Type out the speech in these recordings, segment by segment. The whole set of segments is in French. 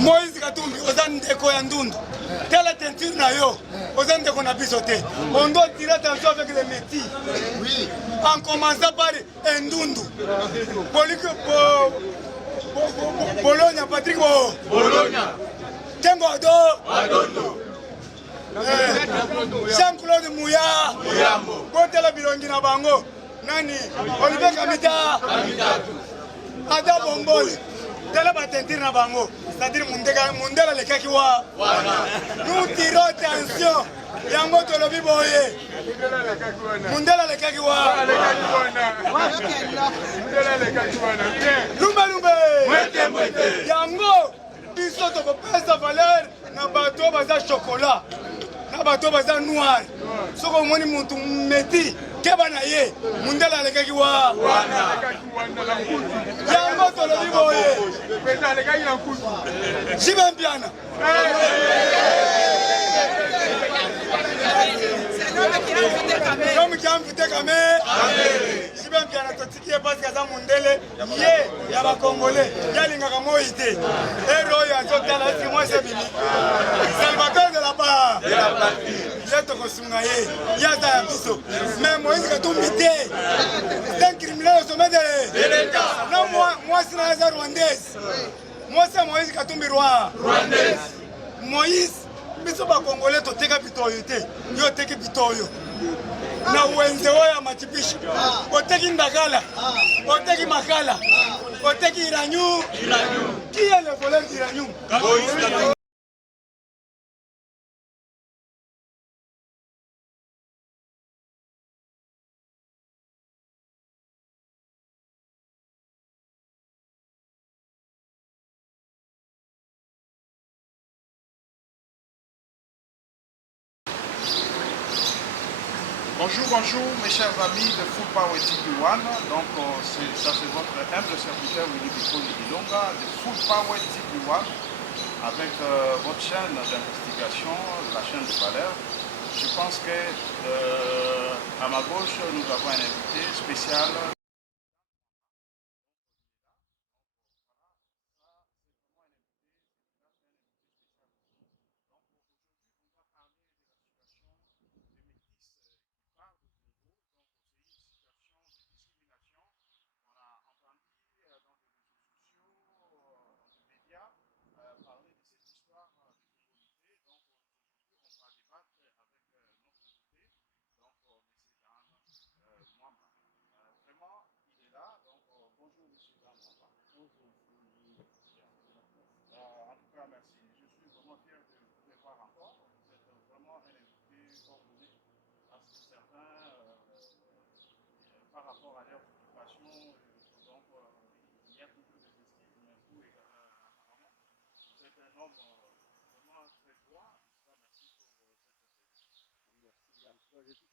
Moïse Katumbi, oza ndeko ya ndundu. Telle teinture na yo, oza ndeko na biso te. On doit tirer attention avec les métis. Oui. En commençant par Ndundu. Bologna, Patrick Bologna. Kengo Ado. Jean-Claude Mouya. Kotela Bilongi na bango. Nani? Olivier Kamita. Ada Bombole. Tela batentire na bango. C'est-à-dire Mundela le Kakiwa. Nous tirons attention. Yango tolobi boye. Mundela le Kakiwa. Lumbe. Yango biso toko pesa valeur na bateau baza chocolat. Na bateau baza noir. Soko moni muntu meti keba na ye. Mundela le Kakiwa. Yango tolobi boye. Jibembiana. Comme qui a invité Kamé, Jibembiana totiki parce que ça Mundele, ye ya ba Congolais, ya lingaka moïté. Héros ya zotala si moi c'est Bili. Salvatore de la part. Ya to kosungaye, ya za biso. Mais Moïse Katumbi c'est un criminel au sommet de l'État. Non moi c'est un Rwandaise. Moi c'est Moïse Katumbi Rwandaise. Moïse biso ba Congolais to teka bitoyo te. Yo teki bitoyo. Na wenze oya matipishi. Oteki ndagala. Oteki makala. Oteki iranyu. Qui est le voleur d'Iranium? Bonjour mes chers amis de Full Power TV1. Donc ça c'est votre humble serviteur Willy Bikoli Bilonga de Full Power TV1 avec votre chaîne d'investigation, la chaîne de Valère. Je pense que à ma gauche nous avons un invité spécial. En tout cas, merci. Je suis vraiment fier de vous voir encore. Vous êtes vraiment un invité coordonné parce que certains, par rapport à leur occupation, donc il y a toujours des excuses, mais vous apparemment, vous êtes un homme vraiment très droit. Merci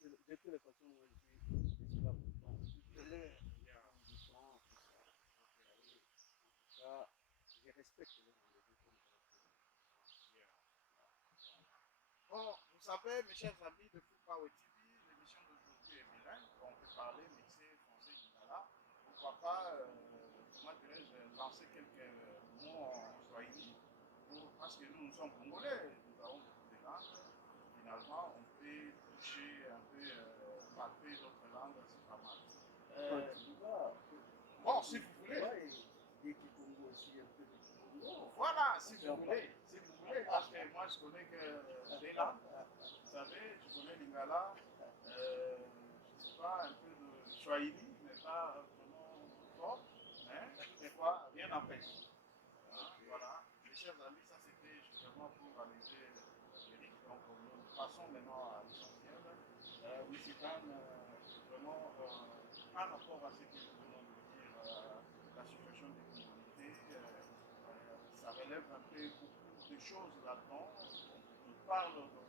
pour cette interview. Merci. De toutes les façons, moi je suis là pour je respecte les rendez-vous comme bon, vous savez, mes chers amis de Full Power TV, l'émission d'aujourd'hui est bilingue. On peut parler mixé, français, lingala. Pourquoi pas, comment dirais-je, lancer quelques mots en swahili parce que nous sommes congolais, nous avons beaucoup de langues. Finalement, on peut toucher un peu, palper d'autres langues, c'est pas mal. Bon, si vous voulez. Voilà, si vous voulez, parce que moi je connais que des langues, vous savez, je connais lingala, je ne sais pas, un peu de swahili, mais pas vraiment fort, mais des fois, rien n'empêche. Hein, voilà, mes chers amis, ça c'était justement pour alléger l'Amérique, donc nous passons maintenant à l'essentiel. Oui, c'est vraiment par rapport à ce que nous venons de dire, la situation des communautés. Ça relève un peu beaucoup de choses là-dedans. On parle de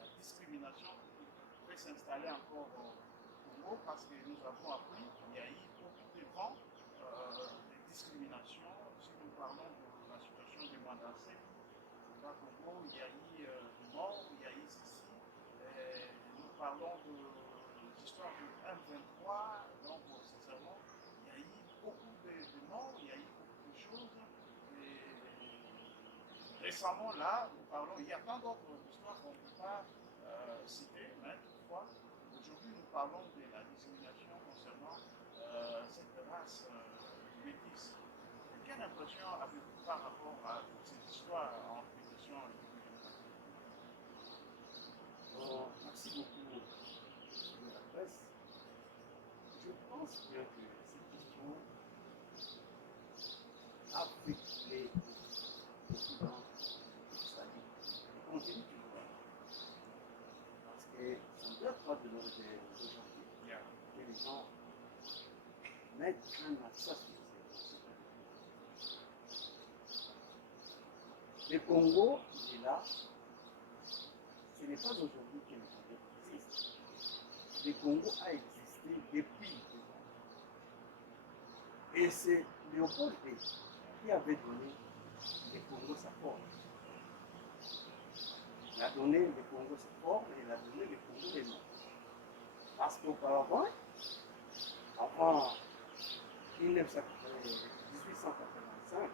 la discrimination qui peut s'installer encore au Congo parce que nous avons appris qu'il y a eu beaucoup de vents de discrimination. Si nous parlons de la situation des Mandassé, au Congo, il y a eu des morts, il y a eu ceci. Nous parlons de l'histoire du M23, donc sincèrement, il y a eu beaucoup de morts, il y a eu beaucoup de choses. récemment, là, nous parlons, il y a tant d'autres histoires qu'on ne peut pas citer, mais toutefois, aujourd'hui, nous parlons de la discrimination concernant cette race métisse. Quelle impression avez-vous par rapport à toutes ces histoires en répétition Merci beaucoup de la presse. Je pense bien que cette question a véhiculé beaucoup d'entre et continue toujours. Parce que ça ne date pas de l'origine d'aujourd'hui que les gens mettent un accent sur ces Le Congo, il est là. Ce n'est pas aujourd'hui que le Congo existe. Le Congo a existé depuis longtemps. Et c'est Léopold qui avait donné le Congo sa forme. Il a donné le Congo sa forme et il a donné le Congo les noms. Parce qu'auparavant, avant 1885,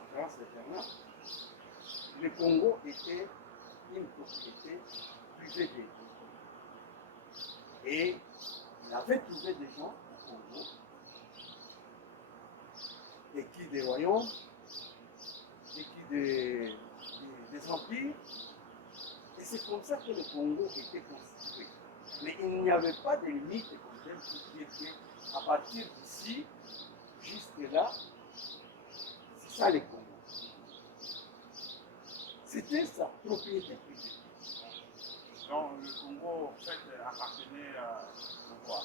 en France éternelle, le Congo était une propriété privée des gens. Et il avait trouvé des gens au Congo, et qui des royaumes, et qui des empires. Et c'est comme ça que le Congo était constitué. Mais il n'y avait pas de limite comme telle qui était à partir d'ici, jusque là, c'est ça le Congo. C'était sa propriété privée. Donc le Congo, en fait, appartenait au roi.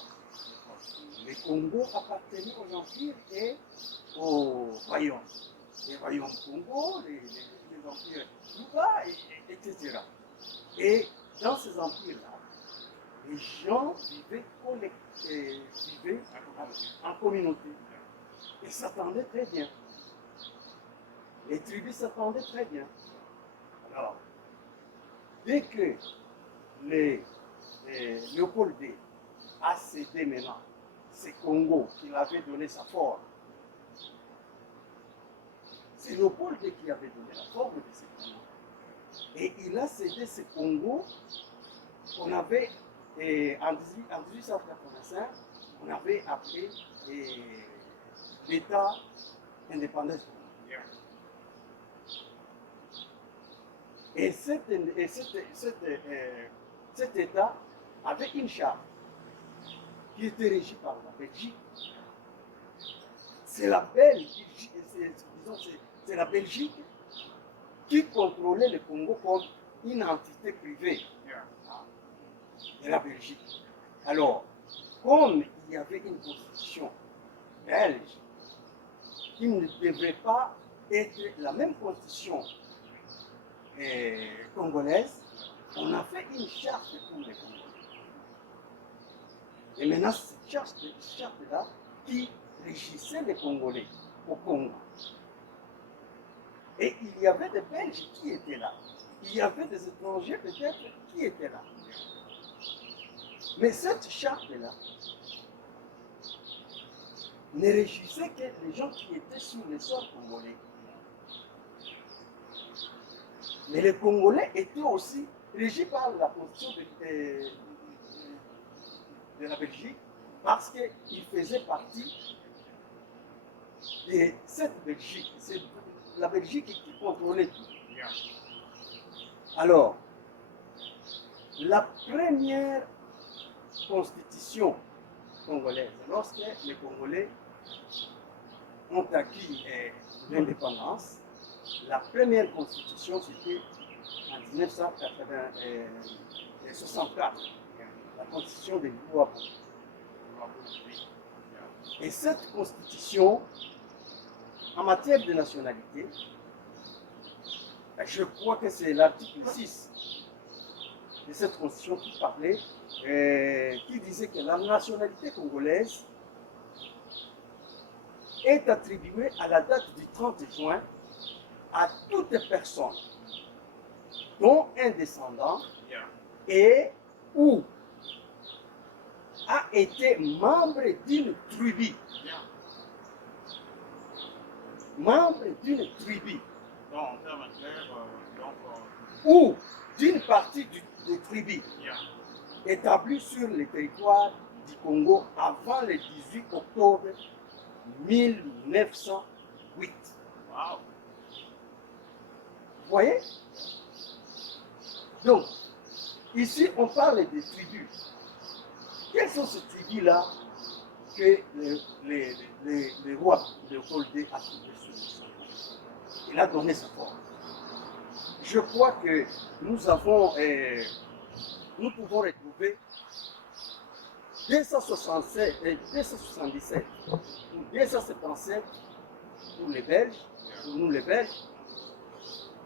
Le Congo appartenait aux empires et aux royaumes. Les royaumes Congo, les empires Luba, etc. Et dans ces empires-là, les gens vivaient en communauté et s'attendaient très bien. Les tribus s'attendaient très bien. Alors, dès que Léopold II a cédé maintenant ces Congo qu'il avait donné sa forme, c'est Léopold II qui avait donné la forme de ces Congo. Et il a cédé ces Congo qu'on avait, en 1885, on avait appelé l'État indépendant. Et cet État avait une charte qui était régie par la Belgique. C'est la Belgique, c'est la Belgique qui contrôlait le Congo comme une entité privée de la Belgique. Alors, comme il y avait une constitution belge qui ne devait pas être la même constitution congolaise, on a fait une charte pour les Congolais. Et maintenant, cette charte-là qui régissait les Congolais au Congo. Et il y avait des Belges qui étaient là. Il y avait des étrangers peut-être qui étaient là. Mais cette charte-là ne régissait que les gens qui étaient sur le sol congolais. Mais les Congolais étaient aussi régis par la constitution de la Belgique parce qu'ils faisaient partie de cette Belgique. C'est la Belgique qui contrôlait tout. Alors, la première constitution congolaise, lorsque les Congolais ont acquis l'indépendance, la première constitution, c'était en 1964, la constitution de Luabo. Et cette constitution, en matière de nationalité, je crois que c'est l'article 6 de cette constitution qui parlait, qui disait que la nationalité congolaise est attribuée à la date du 30 juin à toute personne dont un descendant est ou a été membre d'une tribu. Membre d'une tribu Donc, en termes clairs, ou d'une partie des tribus yeah. établies sur le territoire du Congo avant le 18 octobre 1908. Wow. Vous voyez? Donc, ici, on parle des tribus. Quelles sont ces tribus-là que le roi Léopold II a trouvé sur le sol? Il a donné sa forme. Je crois que nous pouvons retrouver 277 ou 277 pour les Belges, pour nous les Belges,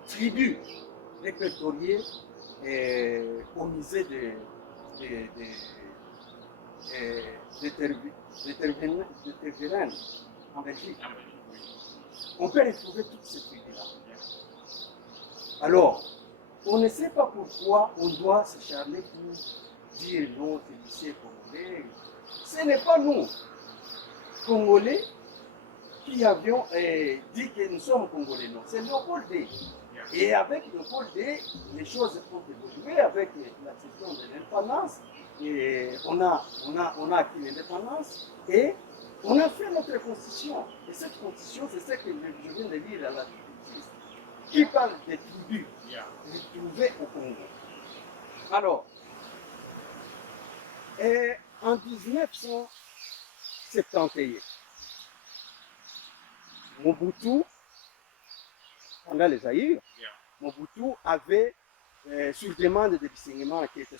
tribus répertoriées au musée de Tervuren en Belgique. On peut retrouver toutes ces tribus-là. Alors, on ne sait pas pourquoi on doit se charmer pour dire non, c'est congolais. Ce n'est pas nous, Congolais, qui avions dit que nous sommes Congolais. Non, c'est Léopold II. Et avec Léopold II, les choses ont évolué avec la question de l'indépendance. Et on a acquis l'indépendance et on a fait notre constitution. Et cette constitution, c'est ce que je viens de lire à la justice, qui parle des tribus retrouvées au Congo. Alors, en 1971, Mobutu, pendant les Zaïre, Mobutu avait, sur demande de Bisengimana, qui était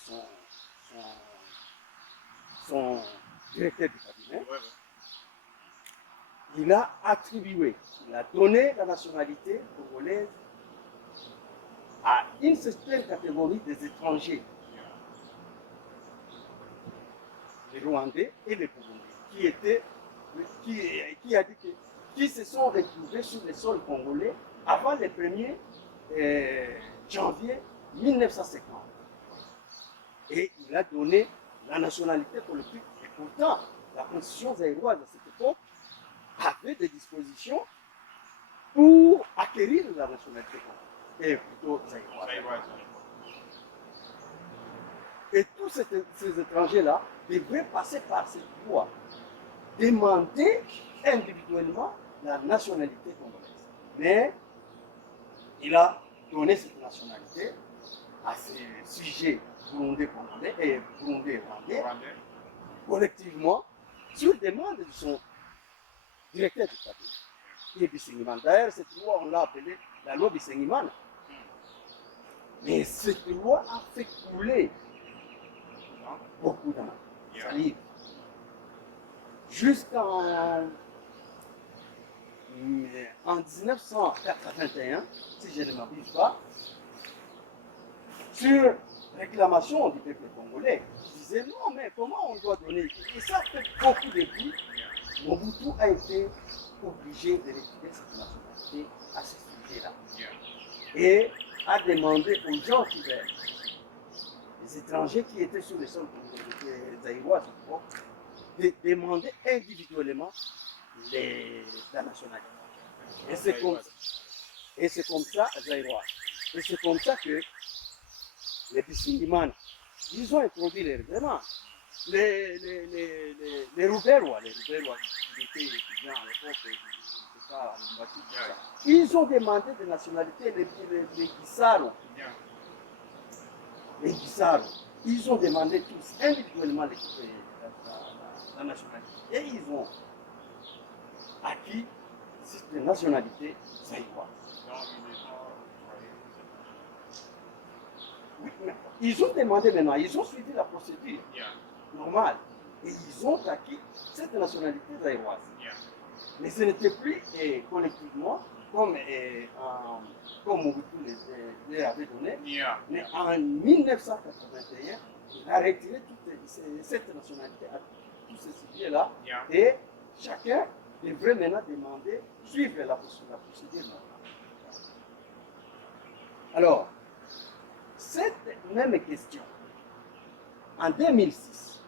son directeur du cabinet, il a attribué, il a donné la nationalité congolaise à une certaine catégorie des étrangers, les Rwandais et les Burundais, qui se sont retrouvés sur le sol congolais avant le 1er janvier 1950. Et il a donné la nationalité politique. Et pourtant, la constitution zaïroise à cette époque avait des dispositions pour acquérir la nationalité congolaise, et plutôt zaïroise. Et tous ces étrangers-là devraient passer par cette loi, demander individuellement la nationalité congolaise. Mais il a donné cette nationalité à ces sujets burundais congolais et burundais rwandais, collectivement, sur demande de son directeur du cabinet, qui est Bisengimana. D'ailleurs, cette loi, on l'a appelée la loi Bisengimana. Mais cette loi a fait couler beaucoup d'années. Ça livre. Jusqu'en 1981, si je ne m'abuse pas, sur réclamation du peuple congolais, qui disait non, mais comment on doit donner? Et ça fait beaucoup de bruit. Mobutu a été obligé de retirer cette nationalité à ce sujet-là. Et a demandé aux gens qui veulent, les étrangers qui étaient sur le sol zaïrois, de demander individuellement la nationalité. Et c'est comme ça, zaïrois. Et c'est comme ça que les Bisengimana, ils ont introduit les règlements. Les Rouberois, ils étaient étudiants à l'époque, ils ont demandé des nationalités, les Guissaro. Les Guissaro, ils ont demandé tous individuellement la nationalité. Et ils ont acquis cette nationalité zaïroise. Oui, ils ont demandé maintenant, ils ont suivi la procédure normale et ils ont acquis cette nationalité zaïroise. Mais ce n'était plus collectivement comme Mobutu les avait donné, mais en 1981, il a retiré cette nationalité à tous ces sujets-là et chacun devrait maintenant demander, suivre la procédure normale. Alors, cette même question, en 2006,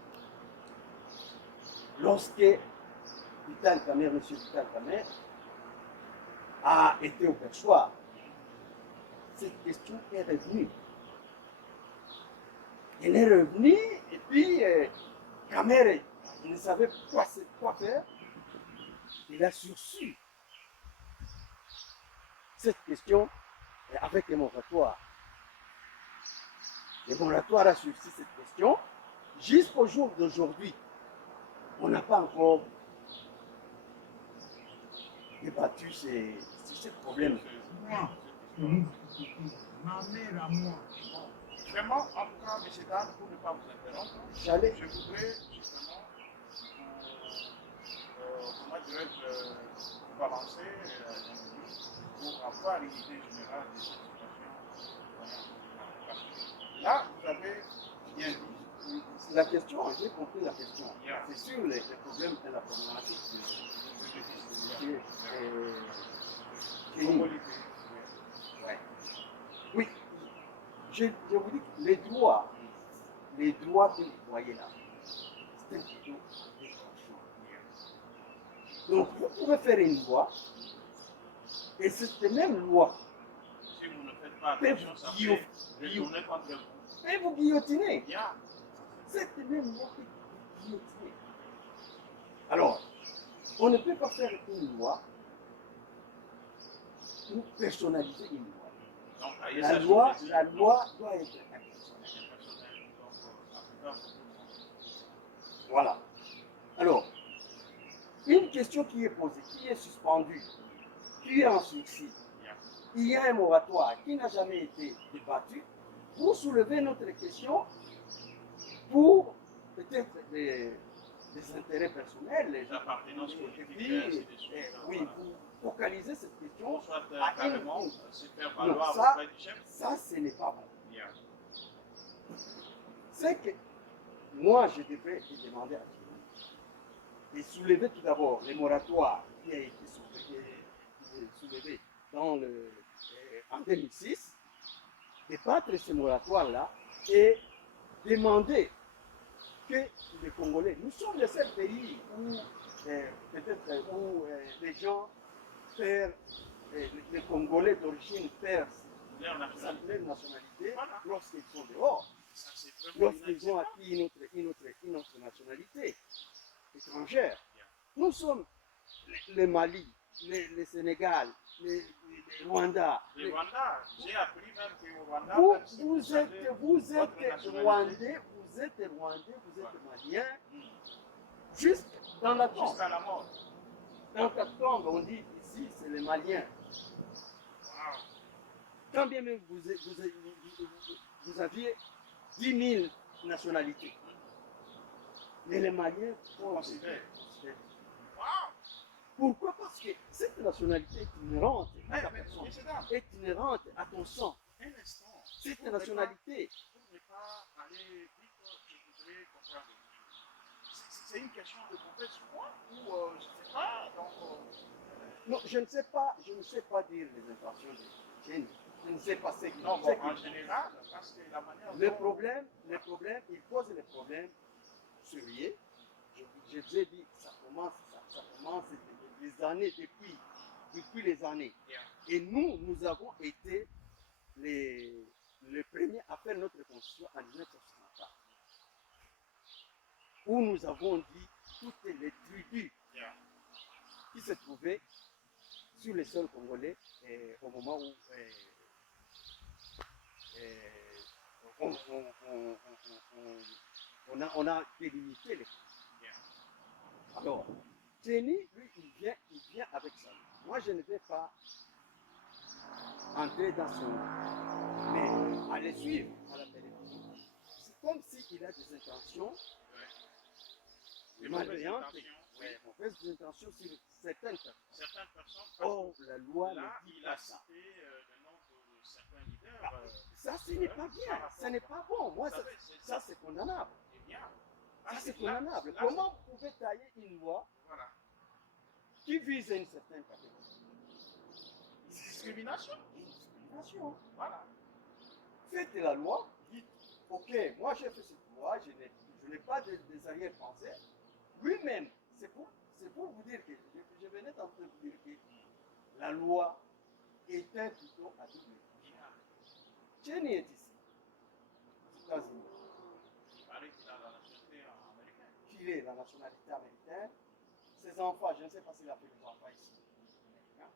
lorsque M. Vital Kamerhe a été au perchoir cette question est revenue. Elle est revenue et puis Kamere ne savait quoi faire. Il a sursu cette question avec les moratoires. Le moratoire a sursu cette question. Jusqu'au jour d'aujourd'hui, on n'a pas encore débattu sur ce problème. Moi, ma mère à moi. Vraiment, en tout cas, M. Dan, pour ne pas vous interrompre, J'allais. je voudrais justement, comment dirais-je, balancer pour avoir une idée générale de cette situation. Là, vous avez bien dit. La question, j'ai compris la question. C'est sur les problèmes et la problématique de Kenny. Ouais. Oui, je vous dis que les droits que vous voyez là, c'est un plutôt des tranchants. Donc, vous pouvez faire une loi, et cette même loi Si vous ne faites pas attention, ça peut retourner contre vous. peut vous guillotiner. Bien. Cette même loi peut vous guillotiner. Alors, on ne peut pas faire une loi pour personnaliser une loi. Donc, La loi doit être impersonnelle. Voilà. Alors, une question qui est posée, qui est suspendue, qui est en sursis, il y a un moratoire qui n'a jamais été débattu pour soulever notre question pour peut-être les intérêts personnels, les appartenances politiques, oui, pour focaliser cette question soit à carrément une se faire non, valoir ça, auprès du chef. ça, ce n'est pas bon. Bien. C'est que moi, je devrais demander à Dieu de soulever tout d'abord les moratoires qui a été soulevé en 2006, débattre ces moratoires-là et demander que les Congolais, nous sommes le seul pays où peut-être où les gens perdent, les Congolais d'origine perdent Leur leur nationalité. nationalité Voilà. lorsqu'ils sont dehors, Ça, c'est vraiment lorsqu'ils ont inacceptable. acquis une autre nationalité étrangère. Nous sommes le Mali, le Sénégal, le Rwanda. Le Rwanda, j'ai appris même qu'au Rwanda, Vous, même si vous savez êtes votre nationalité, Rwandais, vous êtes Malien, juste dans la tombe. jusqu'à la mort. Dans la tombe, on dit ici, c'est les Maliens. Wow. Quand bien même vous aviez 10 000 nationalités, mais les Maliens sont Considérés. Wow. Pourquoi? Parce que cette nationalité est inhérente à ta Mais, personne, messieurs, dames, est inhérente à ton sang. un instant. Cette nationalité, Pour ne pas aller vite, je voudrais comprendre. C'est une question de mauvaise foi ou je ne sais pas. Donc, non, je ne sais pas dire les intentions de Jenny. Je ne sais pas ce qu'il non, ce bon, en qu'il- général, parce que la manière Le dont- problème, il pose les problèmes sérieux. Je vous ai dit, ça commence des années, depuis les années. Yeah. Et nous avons été les premiers à faire notre constitution en 1964. Où nous avons dit toutes les tribus Yeah. qui se trouvaient sur le sol congolais au moment où on a délimité les choses. Yeah. Alors, Jenny, lui, il vient avec ça. Moi, je ne vais pas entrer dans son... Mais à les suivre à la télévision, c'est comme s'il a des intentions Des malveillantes, mauvaises intentions, oui. mauvaises intentions sur certaines personnes. Certaines personnes, Or, la loi là, ne dit il pas a ça. cité le nom de certains leaders. Ça, ce n'est pas bien, ce n'est pas bon. Moi, Vous savez, ça, c'est condamnable. Eh bien, Ça, c'est là, condamnable. là, Comment vous pouvez tailler une loi Voilà. qui vise une certaine catégorie? Discrimination. Discrimination. Voilà. Faites la loi, dites, ok, moi j'ai fait cette loi, je n'ai pas des arrière-pensées. Lui-même, c'est pour vous dire que je venais d'entendre vous dire que la loi était plutôt à double. Jenny est ici, aux États-Unis. Il a la nationalité américaine. Qu'il est la nationalité américaine. Ses enfants, je ne sais pas s'il a fait des enfants ici. Américains.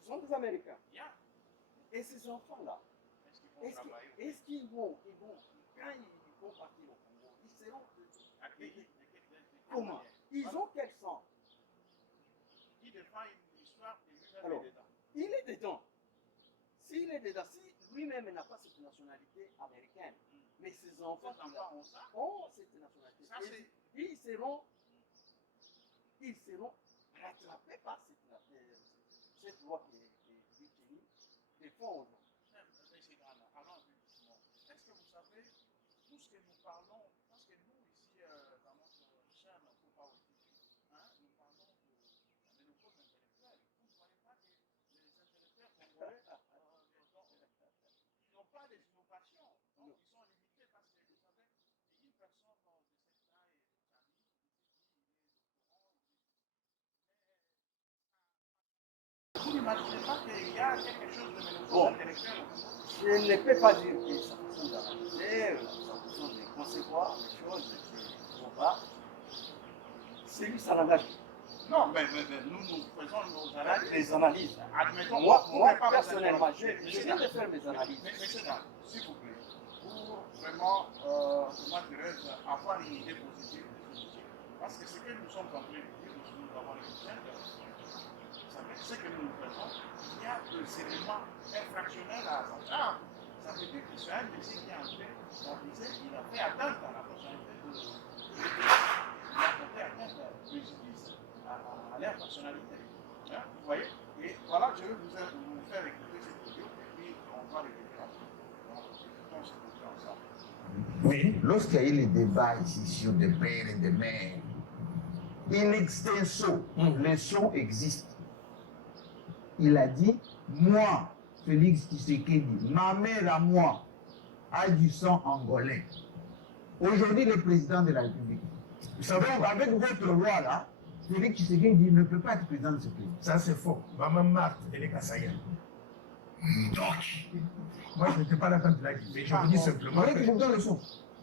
Ce sont des Américains. Bien. Et ces enfants-là, Est-ce qu'ils vont travailler est-ce qu'ils vont, quand ils vont partir au Congo, ils seront accueillis? comment? Ils ont quel sang? Qui défend une histoire et lui-même Alors, est dedans. il est dedans. S'il est dedans, si lui-même n'a pas cette nationalité américaine, mais ses enfants Ces enfants ont ça. ont cette nationalité, Ça, et c'est- ils seront rattrapés par cette loi qui défend aujourd'hui. Allons un peu doucement. Est-ce que vous savez, tout ce que nous parlons, parce que nous ici, dans notre chaîne, pour pas aussi, nous parlons de nos causes intellectuelles. Vous ne voyez pas que les intellectuels congolais n'ont pas des innovations. Donc, ils sont limités parce que, vous savez, une personne de cette taille, vous n'imaginez pas qu'il y a quelque chose de nos causes intellectuelles au Congo? Je ne peux pas dire que sa façon d'analyser, sa façon de concevoir les choses, ne vont pas. C'est lui, ça n'engage pas. Non, mais nous faisons nos analyses. Les analyses. Admettons, Moi vous pouvez pas personnellement, vous interrompre. je viens de faire mes analyses. Mais s'il vous plaît, pour vraiment, moi, Thérèse, avoir une idée positive des choses, parce que ce que nous sommes en train de dire, nous avons les exemples, vous savez, ce que nous faisons, il y a des éléments infractionnels à ça. Ça veut dire que c'est un monsieur qui est en train d'aviser, il a fait atteinte à la personnalité il a porté atteinte à préjudice à leur personnalité. Hein, vous voyez? Et voilà, je vais vous faire écouter cette vidéo et puis on va revenir après. Donc, on s'écoute ensemble. Oui, lorsqu'il y a eu les débats ici sur des pères et des mères, in extenso, les sons existent. Il a dit, moi, Félix Tshisekedi, ma mère à moi a du sang angolais. Aujourd'hui, le président de la République. Vous savez, avec votre loi là, Félix Tshisekedi ne peut pas être président de ce pays. Ça c'est faux. Maman Marthe, elle est Kassaïen. Donc, moi je n'étais pas là quand il a dit, mais je vous dis simplement. Vous voyez que je vous donne le son.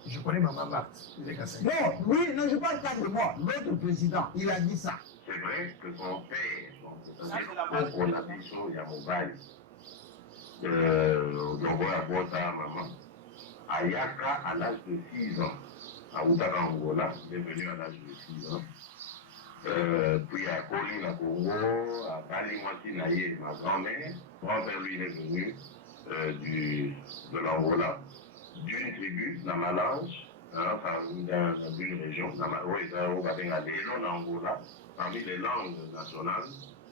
Je connais Maman Marthe, elle est Kassaïen. Non, oui, non, je parle pas de moi. Notre président, il a dit ça. C'est vrai que son père, Ça, c'est la base. on a dit ça, il y a mon bail. On voit à Bota, maman. Ayaka, à l'âge de 6 ans, à Outaka Angola, il est venu à l'âge de 6 ans. Puis à Koli, la Congo, à Balimati Naye, ma grand-mère. Grand-père, lui, il est venu de l'Angola, d'une tribu, Namalange, d'une région, au Angola. Parmi les langues nationales,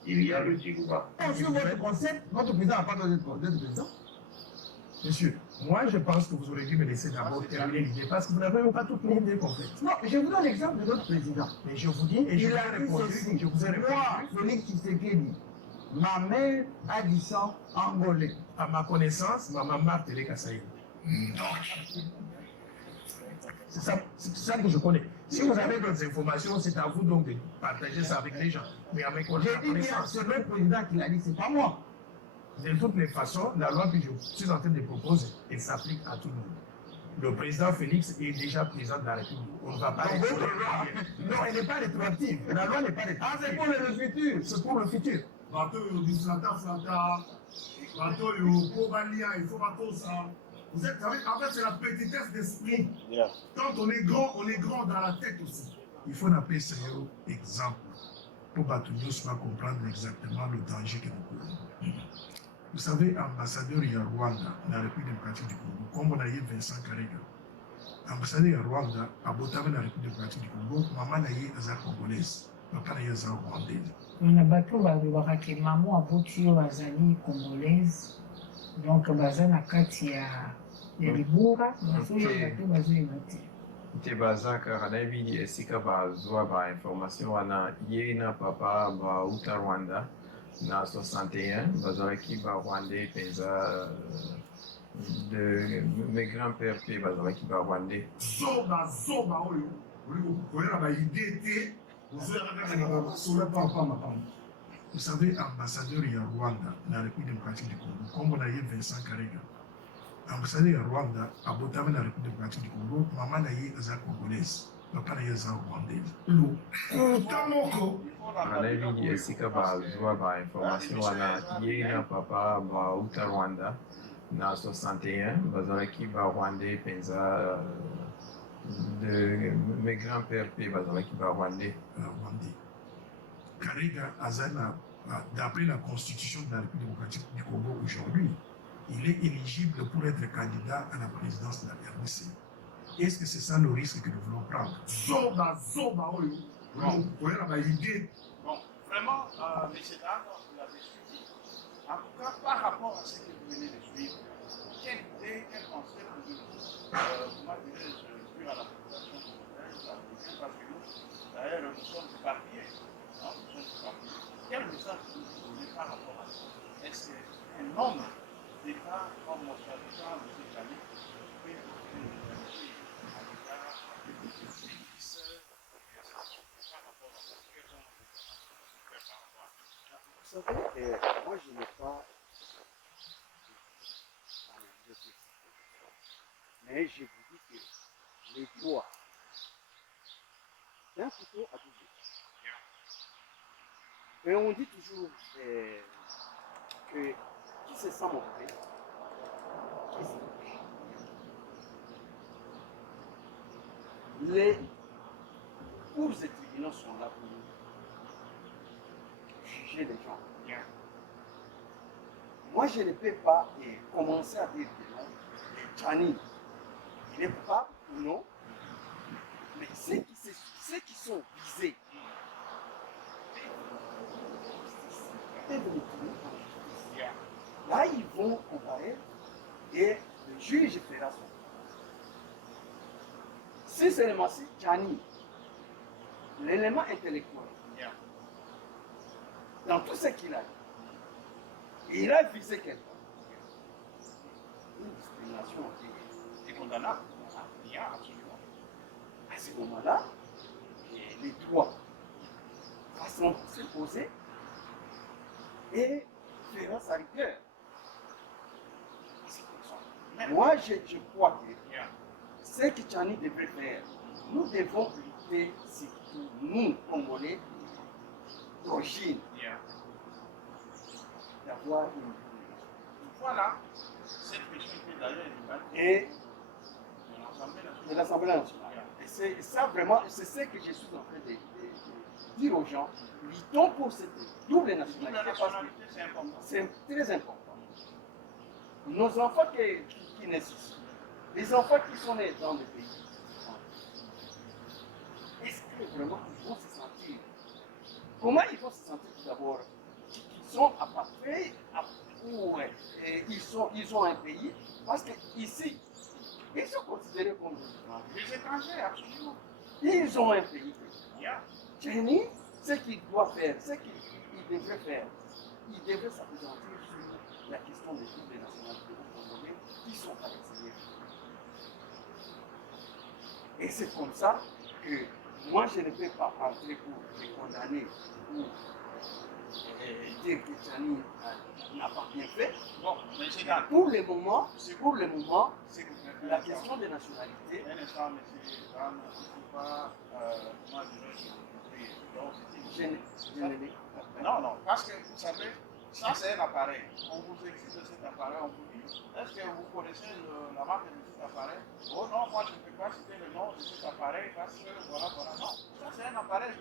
il y a le Tigouba. Sur votre concept, notre président n'a pas besoin d'être président. Monsieur, moi je pense que vous aurez dû me laisser d'abord terminer l'idée parce que vous n'avez même pas toute l'idée complète. Non, je vous donne l'exemple de notre président. Mais je vous dis, et je vous Il ai a dit répondu, ceci. je vous ai Moi, répondu. Félix Tshisekedi, ma mère a du sang angolais. À ma connaissance, Maman Marthe, elle est Kassaïen. C'est ça que je connais. Si vous avez d'autres informations, c'est à vous donc de partager ça avec les gens. Mais à mes J'ai dit bien, connaissances, c'est le président qui l'a dit, c'est pas moi. de toutes les façons, la loi que je suis en train de proposer, elle s'applique à tout le monde. Le président Félix est déjà président de la République. On ne va pas Donc, votre loi, non, elle n'est pas rétroactive. La loi n'est pas rétroactive. ah, c'est pour le futur. C'est pour le futur. bato oyo bislata bato oyo po balia il faut batosa. Vous êtes, en fait, c'est la petitesse d'esprit. Yeah. Quand on est grand dans la tête aussi. Il faut appeler ça un exemple pour que tout le monde soit comprendre exactement le danger que nous courons. Vous savez, ambassadeur il y a Rwanda, la République démocratique du Congo, comme on a eu Vincent Karega. Ambassadeur il y a Rwanda, à Botave, la République démocratique du Congo, maman a eu Aza congolaise, papa a eu Aza rwandaise. na bato balobaka ke mama aboti oyo bazali congolaise donc baza na kati ya libura bazoyeba te bazoyeba te te baza kaka nayebi esika bazwa bainformation wana ye na papa bauta rwanda na 61 bazalaki barwandais mpenza mes grands-pères mpe bazalaki barwandais zoba oyo koyeba baide te ozoyaka kaka na basola papa. Vous savez, ambassadeur il y a Rwanda, la République démocratique du Congo, comme on a eu Vincent Karega. ambassadeur ya Rwanda abotami na République démocratique du Congo, maman na ye aza congolaise, papa na ye aza rwandaise. Kuta moko anayebi esika bazwa bainformation wana ye na papa bauta Rwanda na 61 bazalaki barwandais mpenza mes grands-pères mpe bazalaki barwandais. Karega Azana, d'après la constitution de la République démocratique du Congo aujourd'hui, il est éligible pour être candidat à la présidence de la RDC. Est-ce que c'est ça le risque que nous voulons prendre? Zoba, oyo. On a ma idée. Bon, vraiment, messieurs, dames, vous l'avez suivi. En tout cas, par rapport à ce que vous venez de suivre, quelle idée, quel conseil comment dirais-je, plus à la population congolaise, parce que nous, d'ailleurs, nous sommes épargnés. Nous sommes épargnés. Quel message vous donnez par rapport à ça? Est-ce qu'un homme d'État comme notre président, M. Kali, peut organiser à l'égard des bénéficiaires par rapport à ça? Quels sont nos par rapport à ça? Vous savez, moi je n'ai pas mais je vous dis que les doigts d'un couteau à double. Et on dit toujours que qui se sent montré, qui se touche. Les cours et tribunaux sont là pour juger les gens. Moi, je ne peux pas commencer à dire que non, Tchani, il est coupable ou non, mais ceux qui sont visés, là, ils vont comparer et le juge fera son. Si seulement si Tchani, l'élément intellectuel, dans tout ce qu'il a dit, il a visé quelqu'un. Une discrimination est condamnable. Il y a absolument. À ce moment-là, les droits vont se poser et fera sa rigueur. Moi, je crois que ce que Tchani devrait faire, nous devons lutter, surtout nous, Congolais, d'origine, d'avoir une. Voilà, cette question qui est d'ailleurs Et de l'Assemblée nationale. Et c'est ça vraiment, c'est ce que je suis en train de dire aux gens. Luttons pour cette double nationalité parce que c'est très important. Nos enfants qui naissent ici, les enfants qui sont nés dans le pays, est-ce que vraiment ils vont se sentir? Comment ils vont se sentir tout d'abord? Ils sont apartés ou ils ont un pays, parce qu'ici, ils sont considérés comme des étrangers, absolument. Ils ont un pays. Tchani, ce qu'il doit faire, ce qu'il devrait faire, il devrait s'appesantir sur la question des doubles nationalités congolais qui sont à l'extérieur. Et c'est comme ça que moi je ne peux pas entrer pour les condamner ou dire que Tchani n'a pas bien fait. Bon, mais c'est pour le moment, la question des nationalités. Un instant, monsieur, il ne faut pas, comment dirais-je, non, parce que vous savez, ça c'est un appareil. On vous exige de cet appareil, on vous dit, est-ce que vous connaissez la marque de cet appareil? Oh non, moi je ne peux pas citer le nom de cet appareil parce que voilà. Non, ça c'est un appareil.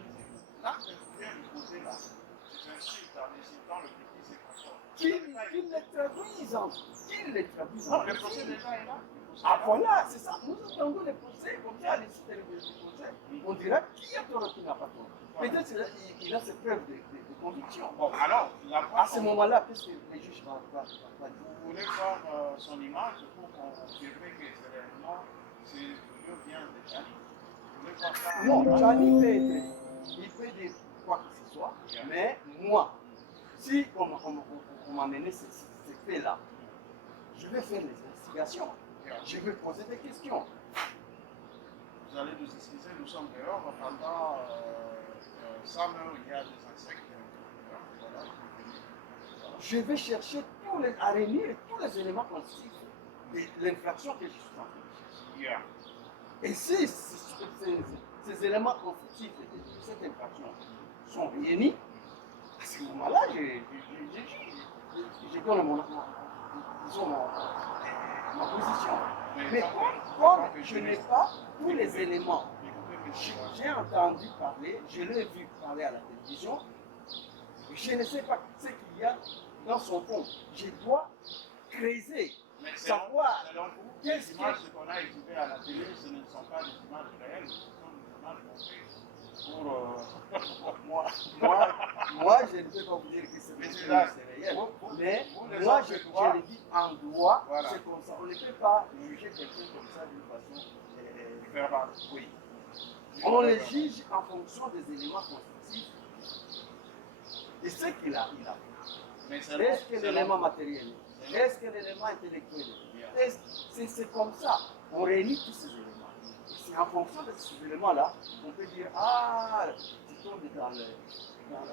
Là, que vous viens de poser là, c'est un site en incitant le petit, c'est comme ça. Qu'ils les traduisent en. Non, le procès déjà est là. Ah voilà, c'est ça. Nous attendons les procès, comme ça, les sites de procès, on dira qui a tort et qui n'a pas tort. Peut-être qu'il a ses preuves de conviction. Bon, alors, à ce moment-là, qu'est-ce que les juges vont dire? Vous voulez voir son image pour confirmer que c'est réellement, c'est le bien de Tchani. Vous voulez voir ça? Non, Tchani il peut dire quoi que ce soit, mais moi, si on m'a mené ces faits-là, je vais faire les investigations. Je vais poser des questions. Vous allez nous excuser, nous sommes dehors pendant 100 heures, il y a des insectes. Voilà. Je vais chercher à réunir tous les éléments constitutifs l'infraction que je suis en train de chercher. Yeah. Et si ces éléments constitutifs de cette infraction sont réunis, à ce moment-là, je donne ma position. Mais comme je n'ai pas tous les éléments, j'ai entendu parler, je l'ai vu parler à la télévision, je ne sais pas ce qu'il y a dans son fond. Je dois creuser, savoir Les images qu'on a exhibées à la télé, ce ne sont pas des images réelles, ce sont des images montées pour moi, je ne peux pas vous dire que c'est réel. Mais moi, je le dis en droit, voilà. C'est comme ça. On ne peut pas juger quelqu'un comme ça d'une façon verbale. Oui. On le juge en fonction des éléments constitutifs et ce qu'il a fait. Est-ce que l'élément matériel? Est-ce que l'élément intellectuel? C'est comme ça. On réunit tous ces éléments. C'est en fonction de ces éléments-là qu'on peut dire, ah, tu tombes dans la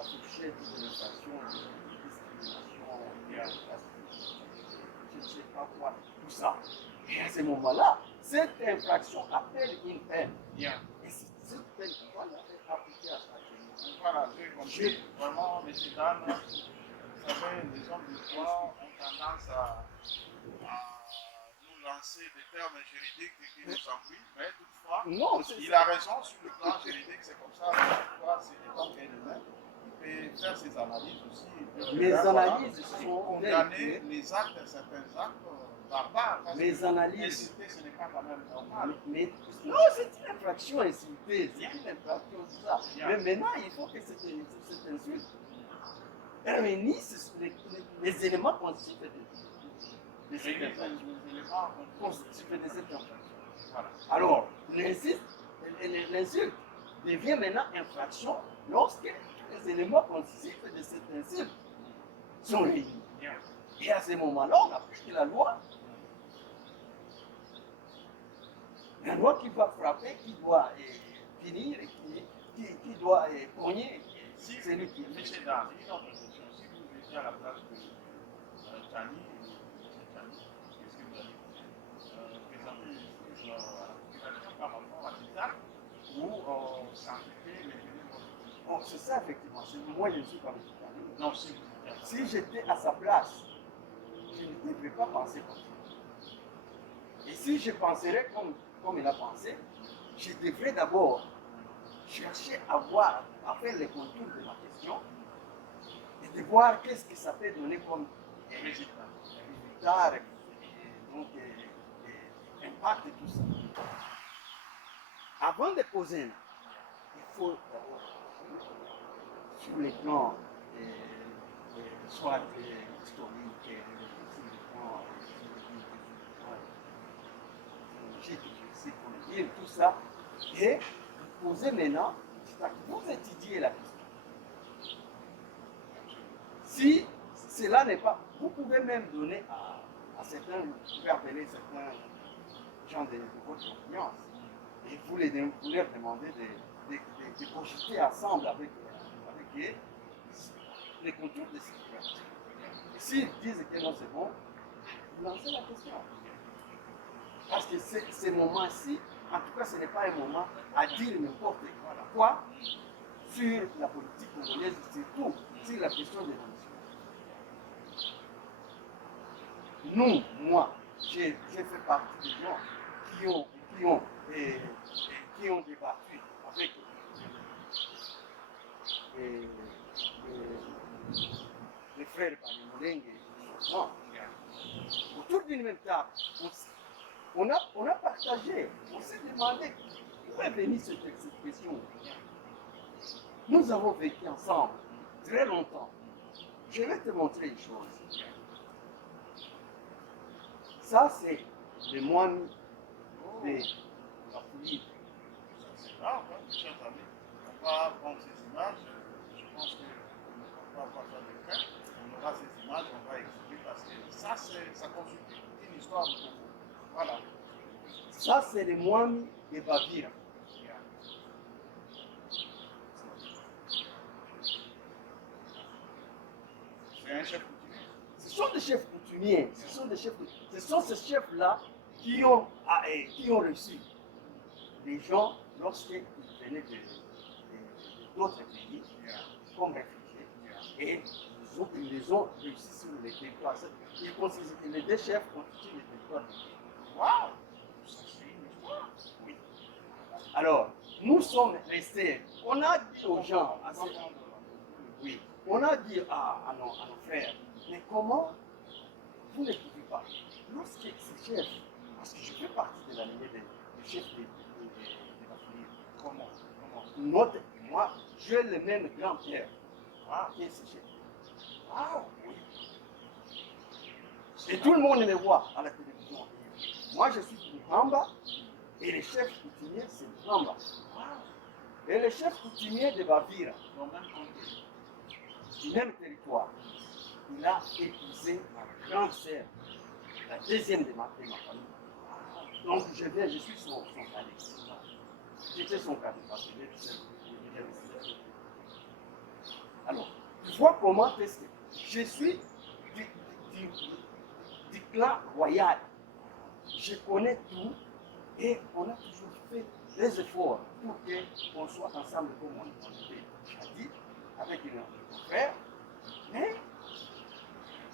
fourchette de l'infraction, de discrimination, je ne sais pas quoi, tout ça. Et à ce moment-là, cette infraction appelle une peine. Et cette peine, voilà, est appliquée à ça. Voilà, j'ai compris. Vraiment, messieurs, dames, vous savez, les hommes de droit ont tendance à nous lancer des termes juridiques qui nous ennuient, mais toutefois, non, il a raison sur le plan juridique, c'est comme ça. Toutefois, c'est étant qu'un humain, il peut faire ses analyses aussi. Les analyses sont condamner les actes, certains actes barbares. Les analyses. Insulter, ce n'est pas quand même normal. Mais non, c'est une infraction insultée, c'est une infraction, c'est ça. Mais maintenant, il faut que cette insulte réunisse les éléments constitutifs de cette infraction. Voilà. Alors, l'insulte devient maintenant infraction lorsque les éléments constitutifs de cette insulte sont réunis. Et à ce moment-là, on applique la loi. La loi qui va frapper, qui doit finir, qui doit cogner. Si, c'est lui qui fait ces dames. Une autre question. Si vous étiez à la place de Tani, qu'est-ce que vous allez présenter une justice à l'application par rapport à ces actes ou sanctionner les éléments? C'est ça, effectivement. Moi, je ne suis pas végétarien. Non, si j'étais à sa place, je ne devrais pas penser comme ça. Et si je penserais comme il a pensé, je devrais d'abord chercher à voir, à faire les contours de ma question et de voir qu'est-ce que ça peut donner comme résultat, donc impact et tout ça. Avant de poser, il faut d'abord, sur les plans soit historiques, sur les plans c'est pour le dire, tout ça, et vous posez maintenant, vous étudiez la question. Si cela n'est pas, vous pouvez même donner à certains, vous pouvez appeler certains gens de votre confiance, et vous leur demandez de cogiter ensemble avec les contours de cette question. Et s'ils disent que non, c'est bon, vous lancez la question. Parce que ces moments-ci, en tout cas, ce n'est pas un moment à dire n'importe quoi sur la politique congolaise, surtout sur la question des nations. Nous, moi, j'ai fait partie des gens qui ont débattu avec les frères Balimulengue autour d'une même table. On a partagé, on s'est demandé où est venue cette question. Nous avons vécu ensemble très longtemps. Je vais te montrer une chose. Ça, c'est le moine de la folie. C'est grave, chers amis. On va prendre ces images. Je pense qu'on va avoir ça de près. On aura ces images, on va expliquer parce que ça constitue une histoire de Congo. Voilà. Ça, c'est les moines de Bavira. C'est un chef coutumier. Ce sont des chefs coutumiers. coutumiers, ce sont ces chefs-là qui ont reçu les gens lorsqu'ils venaient d'autres pays comme réfugiés. Et ils les ont réussi sur les territoires. Ils considèrent que les deux chefs constituent les territoires du pays. Waouh! Oui. Alors, nous sommes restés, on a dit aux gens, oui, on a dit à nos frères, mais comment vous ne pouvez pas, lorsque ces chefs, parce que je fais partie de la lignée des chefs de la famille, comment moi, j'ai le même grand-père qui est ce chef. Ah oui. Et tout le monde me voit à la télévision. Moi, je suis Muhamba et le chef coutumier, c'est Muhamba. Et le chef coutumier de Bavira, du même territoire, il a épousé ma grande sœur, la deuxième de ma famille. Donc, je suis son cadet. J'étais son cadet parce que j'ai resté. Alors, tu vois comment est-ce que je suis du clan royal. Je connais tout et on a toujours fait des efforts pour qu'on soit ensemble comme on était dit, avec nos frères. Mais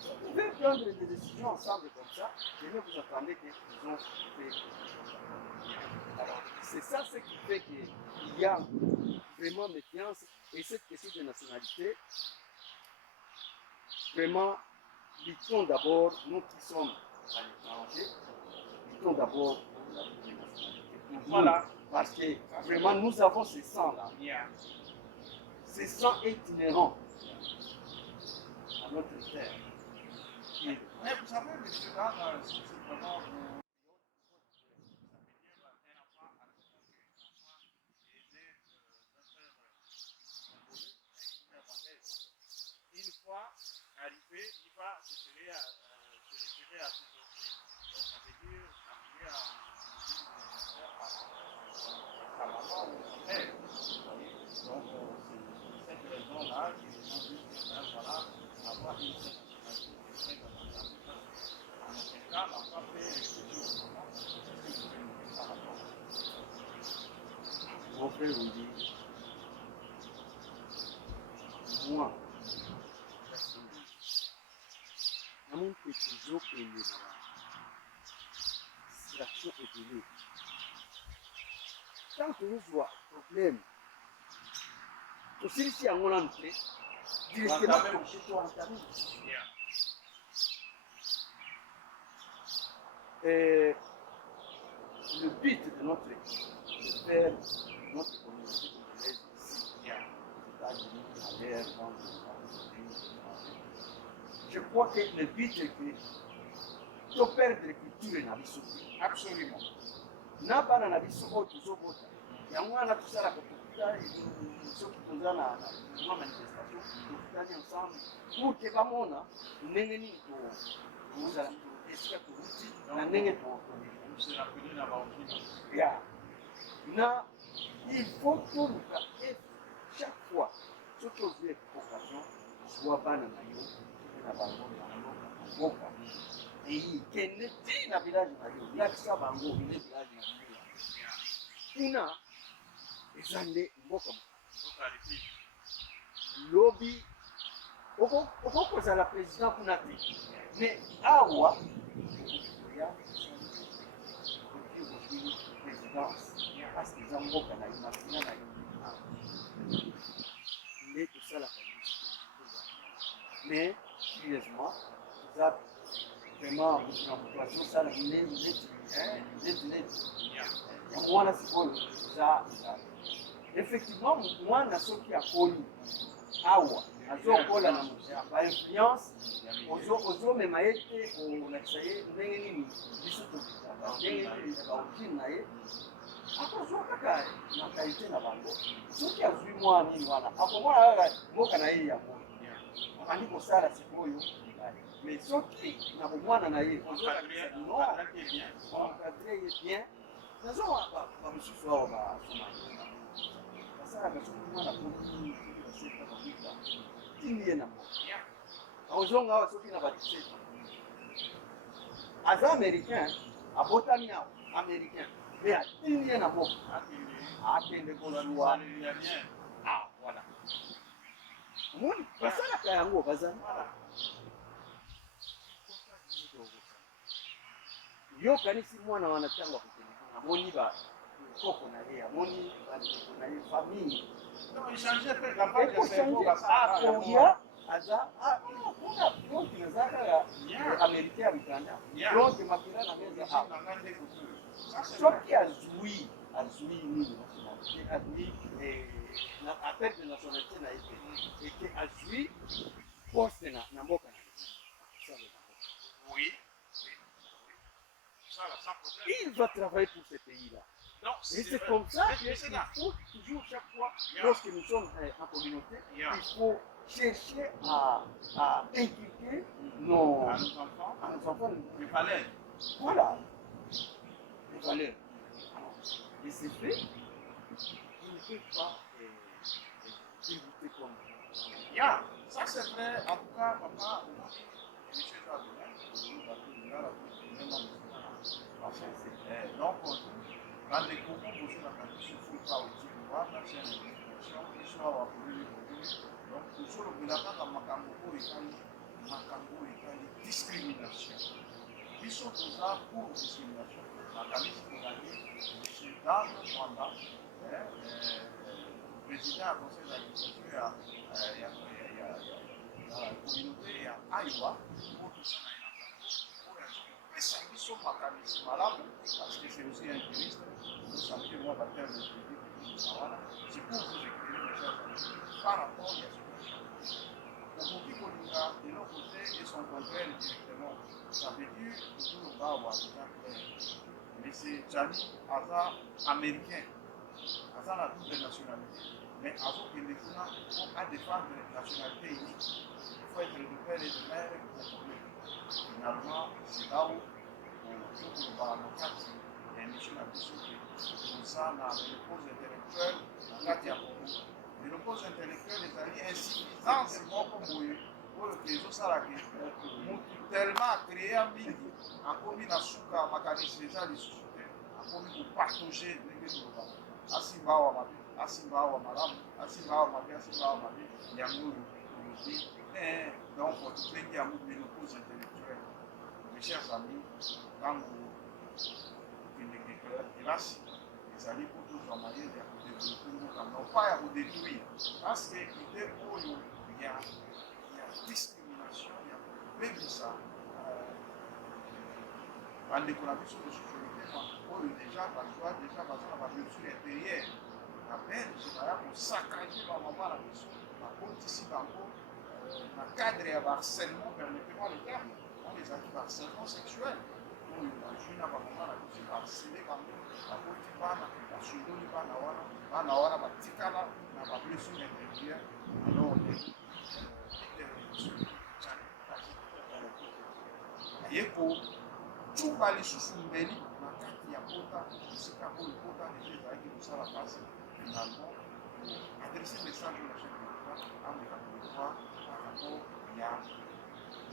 vous pouvez prendre des décisions ensemble comme ça, et là vous attendez qu'ils ont fait. Alors, c'est ça ce qui fait qu'il y a vraiment méfiance et cette question de nationalité. Vraiment, luttons d'abord, nous qui sommes à l'étranger, luttons d'abord pour la nationalité. Voilà, parce que vraiment nous avons ce sang-là. Ce sang est inhérent à notre terre. Mais vous savez, M. Dan, c'est vraiment une fois arrivé, il va se référer à ses origines. Donc ça veut dire arriver à sa maman ou sa mère. Donc c'est cette raison-là qui nous dit que voilà, avoir une nationalité très importante. En aucun cas, on n'a pas fait réfléchir autrement. Est-ce que vous pouvez nous dire par rapport à ça? Mon frère vous dit, moi, namun ekizokende distraction ebele tant tozozwa problème tosilisi yango nanu te directement toke toentame. Le but de faire notre communauté congolaise ici, aux États-Unis, à l'air, dans le je crois que le but est que tu perds la culture na biso. Absolument. Na bana na biso oyo tozobota yango wana tosalaka tokutani soki toza na manifestation tokutani ensemble pour ke bamona ndenge nini tozala esika touti na ndenge ya na il faut toluka et chaque fois soki ozwi occasion zwa bana na yo na bango na mboka eyikende ti na village na yo lakisa bango ile village na kuna eza nde mboka lobi okokozala président kuna te mais awa ya présidence parce que eza mboka na yo na kuna na yo nde tosalaka mais sérieusement eza vraiment motivation osala neti yango wana sikoyo eza effectivement mwana soki akoli awa azokola na bainfluence ozomema ye te olakisa ye ndenge nini biso tokitaka ndenge nini baorigine na ye akozwa kaka na kalite na bango soki azwi mwana nini wana akomona kaka mboka na ye yango abandi kosala sikoyo mais soki na bomwana na ye ozolakisa non encadre ye bien nazo bamosusu awa basoma basalaka soki mwana koki baseta bakuta tindi ye na mboka ozonga awa soki na badiseta aza américain abotami awa américain mpe atindi ye na mboka akende kozwa voilà omoni basalaka yango bazali yokanisi mwana wana ntango akokende amoni bakoko na ye amoni bandeko na ye famille akoya aza donc nazaka américain abikanda donc makila na meza soki azwi nini azwi appel de nationalité na ye te eke azwi poste na mboka na Oui. Ça, là, sans problème. il va travailler pour ce pays-là. Non, Et c'est comme ça qu'il faut toujours, chaque fois, lorsque nous sommes en communauté, il faut chercher à inculquer nos enfants les valeurs. Voilà, les valeurs. Et c'est fait, ils ne peuvent pas débuter comme Yeah, ça c'est vrai. En tout cas, papa, monsieur donc, dans les groupes, vous avez la condition de faire aussi le voir, c'est une institution qui soit à donc, nous sommes là dans Makambo et discrimination. Ils sont tous là pour discrimination. Makambo, c'est dans le Rwanda, le président a conseillé l'administration, il y a la communauté à Iowa, pour tout ça. Ça qui sont macanistes malades, parce que c'est aussi un juriste, vous savez que moi, baptême de c'est pour vous éclairer, mes chers amis, par rapport à la situation. Pour vous dire de l'autre côté, ils sont contraires directement. Ça veut dire que tout le monde va avoir mais c'est Gianni Aza américain, Aza la double nationalité, mais Aza qui est pour à défendre la nationalité unique. Il faut être de père et de mère congolais. Finalement, c'est là où le baranokati et l'émission a été pour ça, dans les repos intellectuels, les repos intellectuels, les alliés insuffisants, c'est bon comme vous pour les autres salariés. Tellement créé un mini, en commis dans Souka, Makanis, les gens, les sociétés, en commis pour partager les gens. Asimba wa mabi, Asimba wa malam, Asimba wa mabi, Asimba wa mabi, Yamou, donc, tout le monde a des repos intellectuels. Mes chers amis, quand vous hélas, les alliés pour tous en manière de développer, non pas à vous détruire, parce que l'idée où il y a discrimination, il y a même ça. En décoration de sécurité, déjà, la mesure intérieure, la peine, c'est pour saccager la maman, la mission, la politique, dans le cadre de harcèlement, permettez-moi le terme, on les accuse harcèlement sexuel. On a joué dans le harcelé, la politique, la sundoli, la wana, la tikala, la blessure intérieure. Alors, yeko chumba lisusu mbeli na kati ya kota esika oyo kota deja ezalaki kosala mpasi finalement adresse message oyo na chef de l'État ameka pouvoir par rapport ya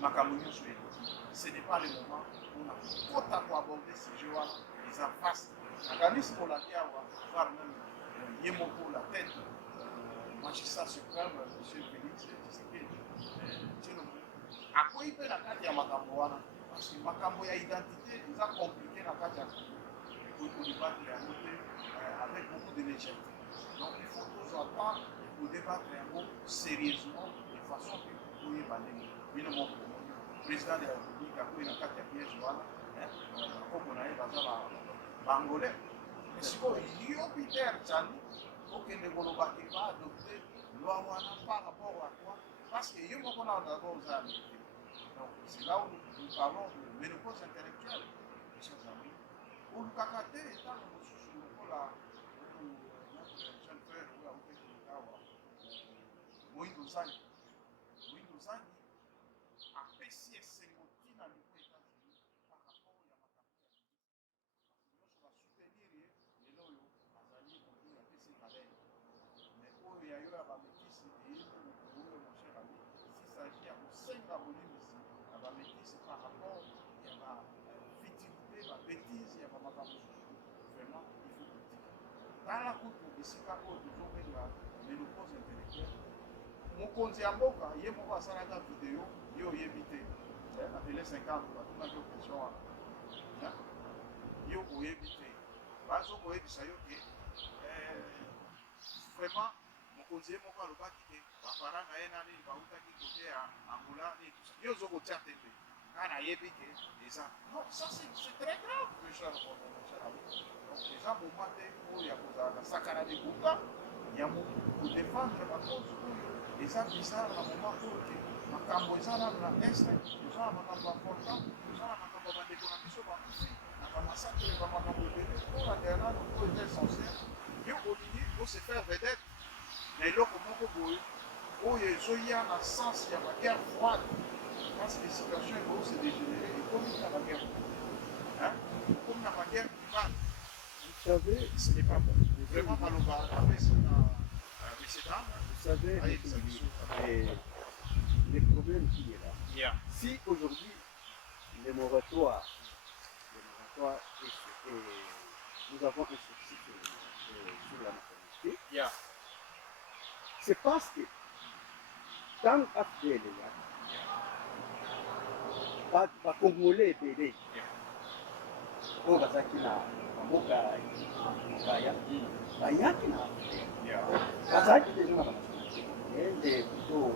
makambo nyonso eleki ce n'est pas le moment mpona kota koaborder sujet wana eza vaste nakanisi kolandi awa voir même ye moko la tête magistrat suprême monsieur Félix Tshisekedi Tshilombo akoyi mpe na kati ya makambo wana parce que makambo ya identité eza compliqué na kati ya kodébattre yango te avec beaucoup de légèreté. Donc il faut tozwa temps kodébattre yango sérieusement de façon ke koyeba ndenge bino moko président de la république akoyi na kati ya piège wana nkombo na ye baza bangolais mais sikoyo yo Peter Tshani okende kolobaki baadopte loi wana par rapport à quoi parce que yo moko na d'abord oza américain. Donc c'est là où nous parlons de ménopause intellectuelle, mes chers amis. Pour le Kakate, étant le sous notre jeune frère, Moïse Ozani a pécié ses motifs dans les États-Unis par rapport à la makambo. Nous sommes soutenir les loyaux, Azali, on a pécié pareil. Mais pour y aller à la métisse, mon cher ami, s'il s'agit à 5 abonnés ici, la métisse par rapport à la tala kutu esika oyo tozobenga ménopause intellectuelle. Mokonzi ya mboka ye moko asalaka video ye oyebi te na tele 50 batunaki yo question wana yo oyebi te bazokoyebisa yo ke vraiment mokonzi ye moko alobaki te bapara na ye nani bautaki kote ya angola nini yo ozokotia te mpe nga nayebi ke eza non ça c'est très grave mes chers amis. Donc eza moment te oyo ya kozala na sakana libuka ya kodefendre bakozi oyo eza bizarre na moment oyo ke makambo eza nano na este eza na makambo ya important eza na makambo ya bandeko na biso bakufi na bamasakre bamakambo ebele mpona ndeyanano oyo eza essentiel yo olingi ose faire vedette na eloko moko boye oyo ezoya na sens ya baguerre froide parce que situation ekoki se dégénéré ekomi na baguerre ekomi na baguerre private. Vous savez, ce n'est pas bon. Vraiment, Maloba, vous savez, les problèmes qui est là. Yeah. Si aujourd'hui, le moratoire nous avons un souci sur la maternité, yeah. C'est parce que tant qu'après les Congolais bébés, oyo bazalaki na mboka baya bayaki na bazalaki deja na banationalité plutôt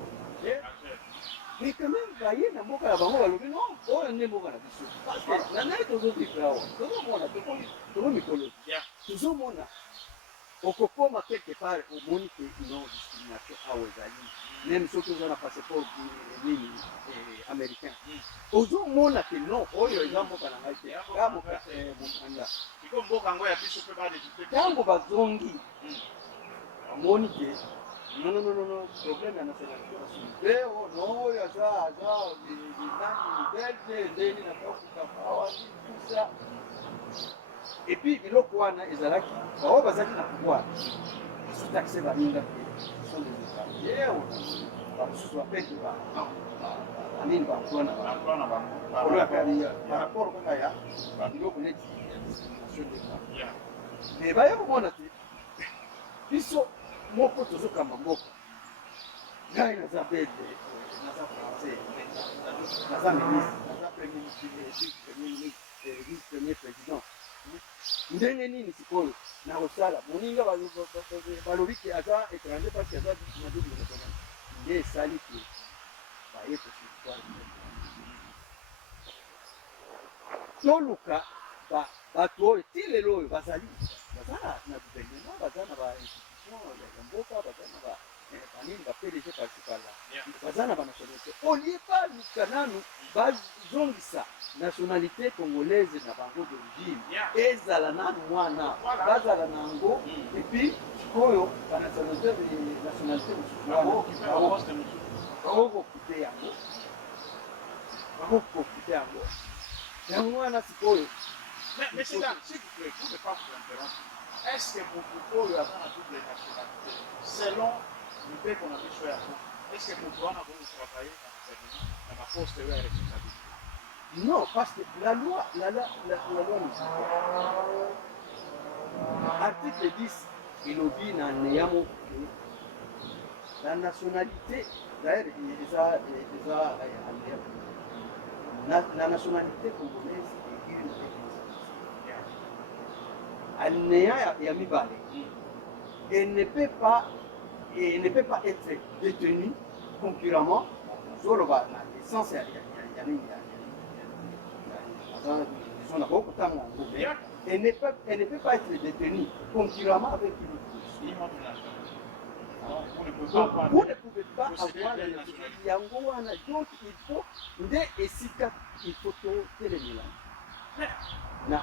mais quand même baye na mboka ya bango balobi non oyo nde mboka na biso parce que na nani tozovivre awa tozomona tokomi mikolo tozomona okokoma quelque part omoni ke non discrimination awa ezali même soki oza na passeport nini américain ozomona ke non oyo eza mboka na ngai te mokanda ntango bazongi omoni ke non problème ya nationalité basouve non oyo aza nani belge ndeni nakakukafawa tout ça et puis biloko wana ezalaki bao bazalaki na pouvoir basotaxe baninga te sont des étrangers bamosusu bapete banini baemploi na rapport kaka ya biloko neti ya discrimination de femmes mais baya komona te biso moko tozokamba mboka ngai naza bete naza français naza ministre naza premier président ndenge nini sikoyo na kosala moninga balobi ke aza étranger parce que aza nde esali ke baye kosutoire toluka bato oyo ti lelo oyo bazali baza na gouvernement baza na bainstitution ya mboka baza na banini bapdg parci pala baza na banationalité olie baluka nanu bazongisa nationalité congolaise na bango d'origine ezala nanu mwana bazala na yango epuis sikoyo banationalité mosusu wana bakokokupe yango yango wana sikoyo. Mais c'est là, s'il vous plaît, vous ne pas vous interrompre. Est-ce que pour vous, il y a une double nationalité selon l'idée qu'on a fait sur la route? Est-ce que pour vous, on a voulu travailler dans la poste de la responsabilité? Non, parce que la loi nous dit. Article 10, il oblige à Néamo. La nationalité, d'ailleurs, la nationalité congolaise est une alinéa ya mibale. Elle ne peut pas être détenue concurremment sur l'essence elle ne peut pas être détenue concurremment avec une autre. Vous ne pouvez pas avoir la nationalité. Donc il faut il faut télémilan. Na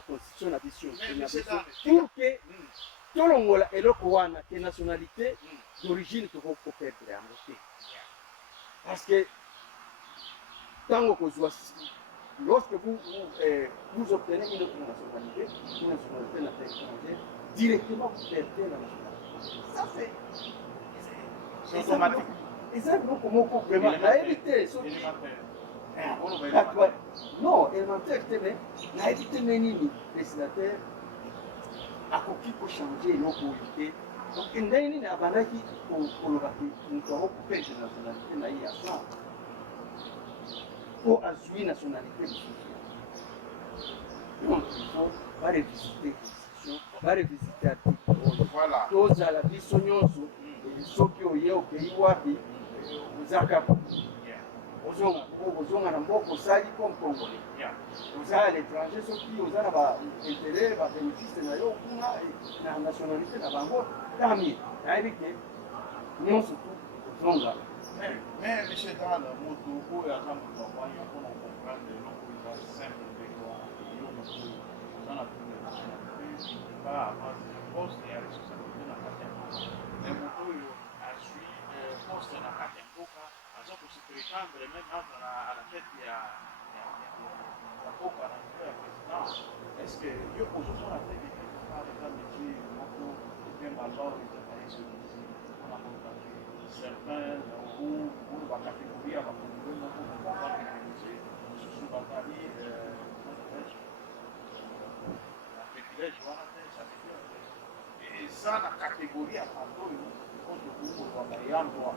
constitution na biso pour que tolongola eloko wana ke nationalité d'origine tokoperdre yango te parce que tango kozwa lorsque vous obtenez une autre nationalité étrangère directement vous perdez la nationalité. Ça c'est automatique. Et ça donc comment vraiment la éviter non, élémentaire, mais la évité nini destinataire akoki kochange eloko oyo te. Donc ndenge nini abandaki koloba te moto akokopete nationalité na ye ya sang mpo azwi nationalité mosusu. Donc il faut barevisite constitution, barevisite article oyo tozala biso nyonso soki oye okei wapi ozaka ozonga na mboka osali comme congolais. Oza à l'étranger soki oza na baintérêt babénéfice na yo kuna na nationalité na bango tami nayebi te nyonso tu ozonga. Mais monsieur Dan, moto oyo aza moto akwanya mpona comprendre eloko eza simple ndenge wana yo moto oza na toute nationalité pas avance poste ya responsabilité na kati ya mboka. Mais moto oyo azwi poste na kati ya mboka aza kosi prétendre même aza à la tête ya mboka na niveau ya président. Est-ce que yo kozomona te quelque part eza métier moko bien malor ezali celui-ci mpona kontake certains ou bakategorie ya bakongole moko bakoorganize mosusu bazali na privilège wana te ça veut dire eza na kategorie ya bato oyo oyo tokokola bayambwa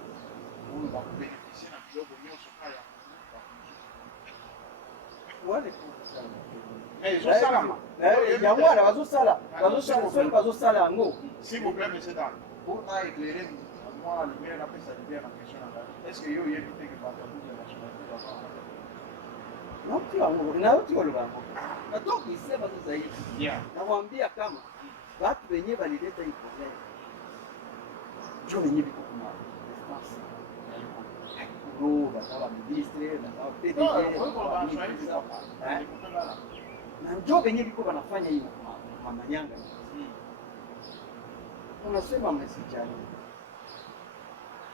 oyo bakobénéficie na biloko nyonso ka ya yango wana bazosala soki bazosala yango. S'il vous plaît, monsieur Dan, pour éclairer moi, lumière, après ça devient la question. Est-ce que vous évitez que par exemple la nationalité va pas nauti wangu nauti olobango natoka isema tu zaidi nawaambia kama watu wenyewe walileta hii problem ndio wenyewe biko kuma response no batawa ministre batawa PDG na ndio wenyewe biko wanafanya hii mamanyanga. Unasema mesijani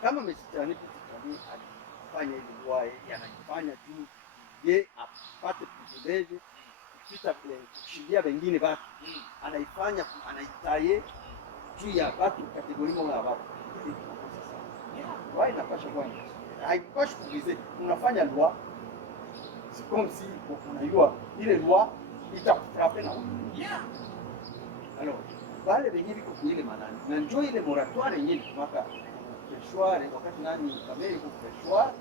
kama mesijani alifanya hivi lwa anafanya tu ye apate privilege kupita kushindia wengine watu anaifanya anaitaye juu ya watu kategori moja ya watu. Why inapasha kwa haipashi kuvize unafanya loi c'est comme si unajua ile loi itakufrape na wewe. Alors wale wenyewe biko kuile manani na njoo ile moratoire yenyewe kumaka peshware wakati nani kameri kwa peshware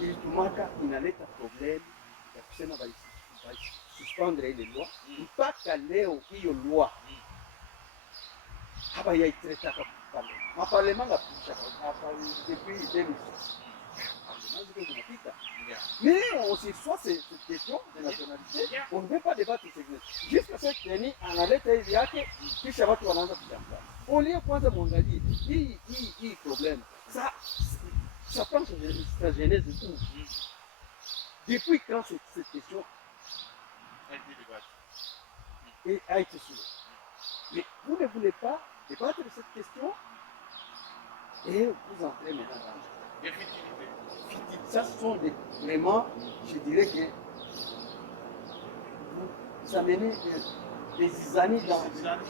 ilitumaka inaleta problemu ya kusema suspendre ile loi mpaka leo. Hiyo loi haba yaitretaka parlement maparlement ngapisha hapa depuis 2006 mais on se soit cette question de nationalité, on ne veut pas débattre cette question. Jusqu'à ce que ni analeta hivi yake kisha watu wanaanza kuchambua. Olie kwanza muangalie hii problème. Ça prend sa genèse où? Depuis quand cette question a été soulevée? Mais vous ne voulez pas débattre de cette question et vous entrez maintenant dans la ça sont vraiment, je dirais que vous amenez des années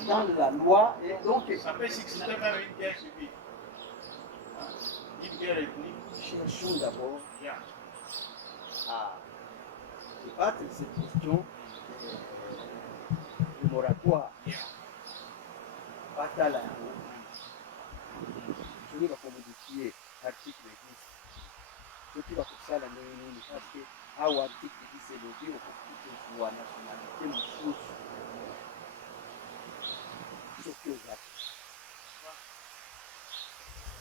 dans la loi et donc ça peut exister même une guerre civile, une guerre ethnique. Cherchons d'abord à débattre cette question du moratoire. Batala je vais modifier l'article 10. Soki bakosala nini parce que awa article 10 elobi okoki kozwa nationalité mosusu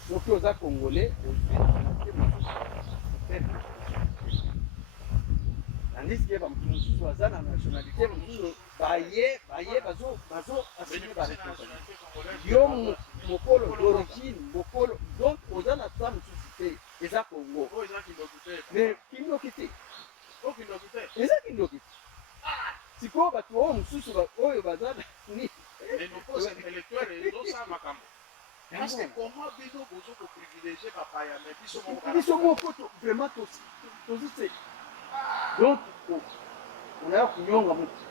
soki oza congolais ozwi nationalité mosusu tandis que bamoto mosusu aza na nationalité mosusu baye bazo assume baresponsabilité yo mokolo d'origine mokolo donc oza na ta mosusu te eza Congo mais kindoki te eza kindoki te sikoyo bato oyo mosusu oyo baza ni parce que comment bino bozo ko privilégier bapaya mais biso moko vraiment tozi te donc unaya kunyonga mtu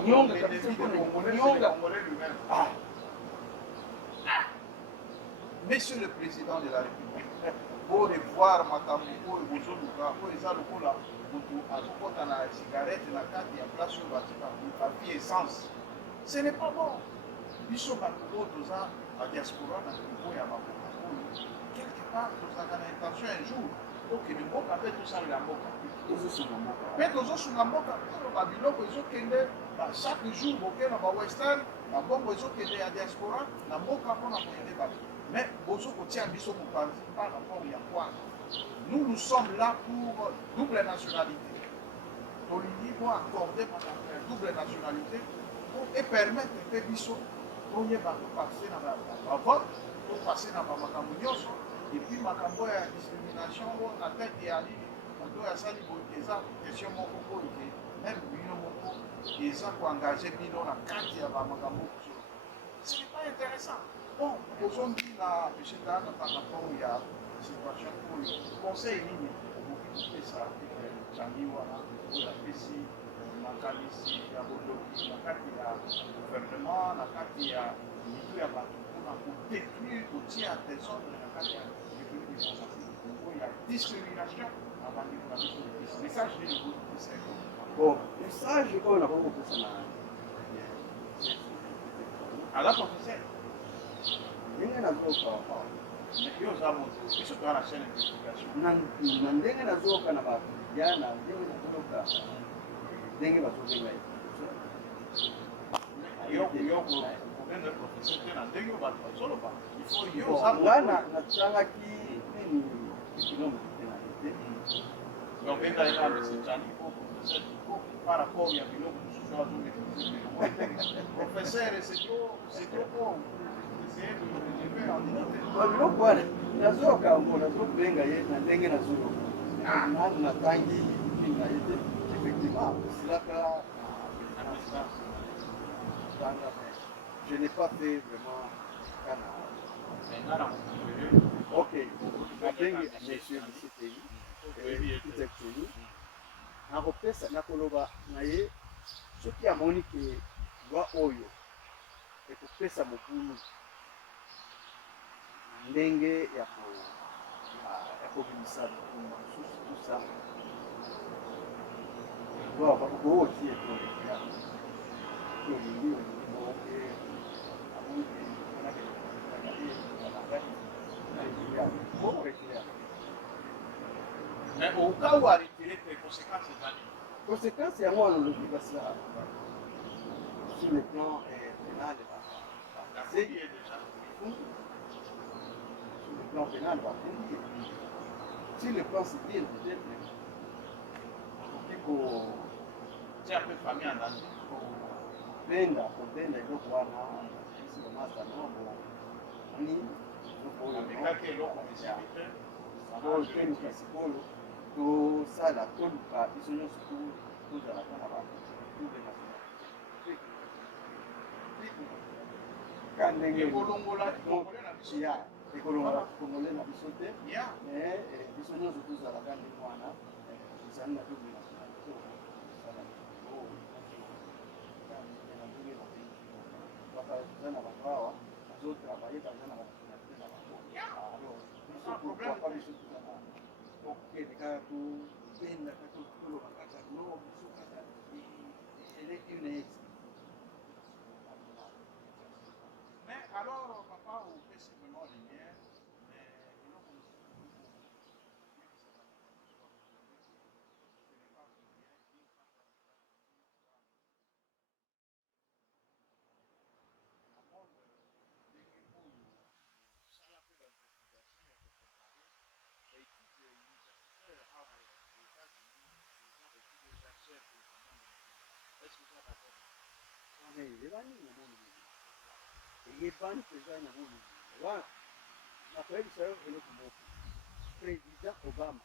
kunyonga kabisa kunyonga. Monsieur le Président de la République, pour revoir makambo oyo bozoluka oyo eza lokola moto azokota na cigarette na kati ya place oyo batika bapie essence. Ce n'est pas bon. Biso bato oyo toza badiaspora na niveau ya bakoka oyo quelque part tozalaka na intention un jour tokende mboka mpe tosalela mboka mpe tozosunga mboka oloba biloko ezokende chaque jour bokende na bawestern na bongo ezokende ya diaspora na mboka mpona koyende bato mais bozokotia biso mopanzi par rapport ya kwana. Nous sommes là pour double nationalité. Tolingi pour accorder double nationalité et permettre que biso toyeba passer na vote, pour passer na makambo nyonso et puis makambo ya discrimination na tête ya nini bato ya sali eza question moko oyo ke même bino moko eza koengage bino na kati ya bamakambo kozolo. Ce n'est pas intéressant. Bon, aujourd'hui na monsieur Dana par rapport ya situation oyo conseil nini okoki kopesa changi wana oyo apesi makanisi ya bodoki na kati ya gouvernement na kati ya mitu ya bato mpona kodétruire kotia désordre na kati ya république démocratique oyo ya discrimination na bandeko na biso lepesi message nini okopesa bon message oyo nakokopesa na aza professeur ndenge nazoka yo oza moto biso toza na chaîne d'investigation na ndenge nazoka na bafilia na ndenge nazoka ndenge bazobenga nga natangaki nini ekinome kitenalite par rapport ya biloko mosusu azo professeur c'est trop bon biloko wana nazoka ngo nazobenga ye na ndenge nazoyoka nanu natangi na ye te effectivement silaka je n'ai pas fait vraiment kana ok nabengi monsieur biseteli tutecteli nakopesa nakoloba na ye soki amoni ke lwa oyo ekopesa mobulu ndenge ya kobimisa bitumba mosusu tusa bakokowotie tolingi oke mais au cas où arrêter les conséquences conséquences yango wana olobi basila sur le plan pénal plan pénal bafundi sur le plan civil peut-être kobenda eloko wana isi bamasa nobo ani oyoteluka sikolo tosala toluka biso nyonso tozalaka na badouble nationalité ka ndenge ekolongola kongole na biso te mais biso nyonso tozalaka ndenge wana ezali na double nationalité baza na bato awa bazotravaille baza na banationalité na bango alors biso pourquoi pas biso tozala okende kaka tobenda kaka toloba kaka no biso kaka eleki une ex mais alors papa opesi vraiment lumière mais eloko eyebani mpenza na moni wana nakoyebisa yo eloko moko président obama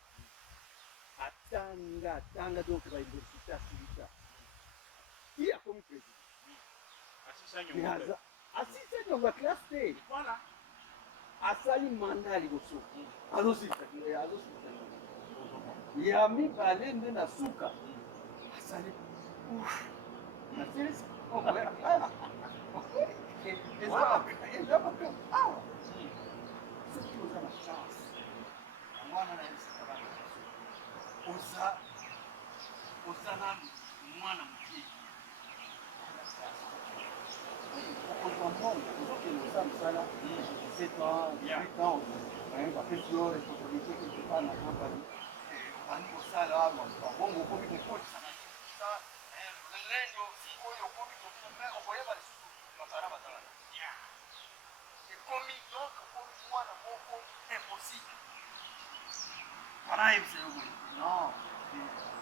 atanga donc bauniversité asilisa ki akomi président asisa nyongo ya classe te asali manda liboso azosilisa ya mibale nde na suka asali nasilisa soki oza na chance mwana na yesi kabana oza na mwana mkie okozwa mbongo ozokende oza mosala 7 ans 8 ans bapesi yo responsabilité quelque part na campagne obandi kosala babongo okomi kokolisa na lelo oyo okomi okoyeba lisusu bapara bazalaka ekomi donc okomi mwana moko impossible wana yebisa yo boye non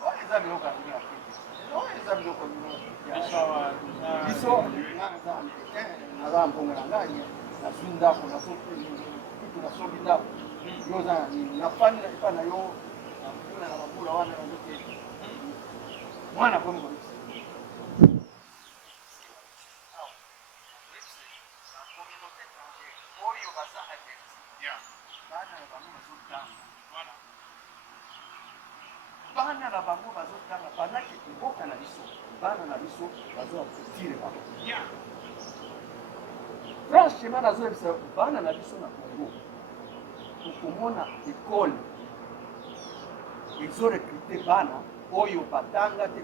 oyo eza biloko ya ndenge afrique oyo eza biloko biso naza mbongo na ngai nazwi ndako nasombi ndako yo oza na nini nafandi na epa na yo nakuna na bambula wana nazokende mwana komi koyebisa oyo baza averti bana na bango bazotanga bana na bango bazotanga bandaki mboka na biso bana na biso bazoya kotire bango franchement nazoyebisa bana na biso na Congo okomona ekole ezorekrute bana oyo batanga te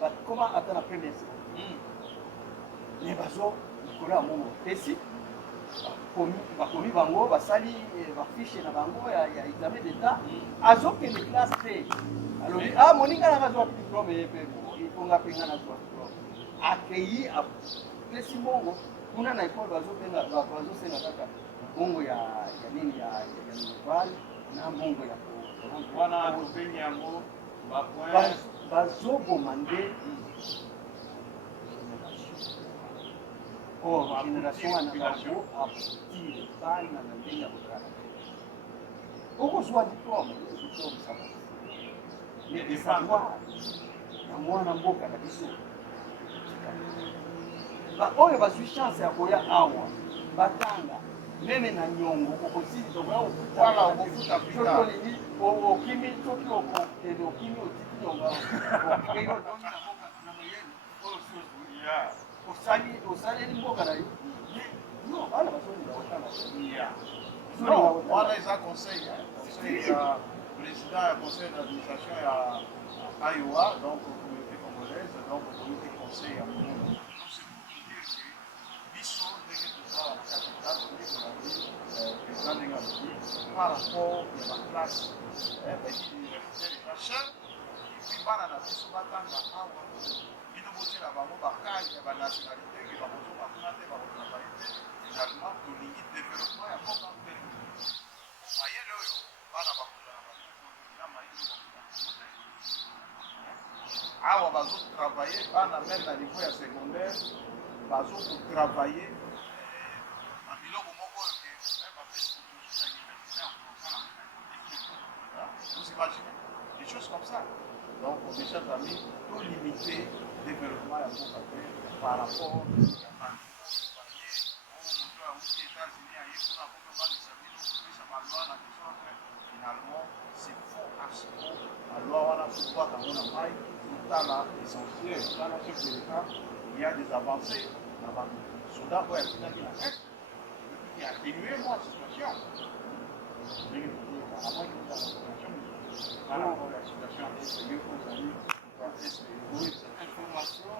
bakoma ata na première seconde me bazo likolo ya mongo pesi bakomi bango basali bafishe na bango ya examen d'état azokende classe te alobi moninga nanga azwa diplome ye mpe iponga mpe nga nazwa diplome akei apesi mbongo kuna na ekole bazosenga kaka mbongo ya nini ya minerval na mbongo ya wana tobengi yango bazoboma nde génération wana bango aputire bana na ndenge ya kotala okozwa diplome saba mais savoir na mwana mboka na biso oyo bazwi chance ya koya awa batanga meme na nyongo okolingi okimi soki okende okimi otiki nyongo osaleli mboka na yo non bana bazolinga otanga wana eza conseil ya président ya conseil d'administration ya Iowa donc communauté congolaise donc communauté conseil ya monde biso ndenge toza na capital président ndenge alobi par rapport ya baklasse bauniversité eza cher epuis bana na biso batanga awa bino botiela bango bakani ya banationalité ke bakozonga kuna te bakotravaye te finalement tolingi développement ya mboka mpene mayele oyo bana bakozala na mayele awa bazotravaye bana meme na niveau ya secondaire bazokotravaye na biloko moko oyo ke bapesi kotozusa université vous imaginez des choses comme ça donc mes chers amis tout limiter développement ya mboka te par rapport ya finalement c'est faux archivo la loi wana pouvoir dans mon amail totala essentiel dans la chef de l'État il y a des avancées là-bas soda oyo atinaki na est qui a atténué moi situation ndenge apparemment que dans la situation par rapport à la situation est mieux que vous avez oui cette information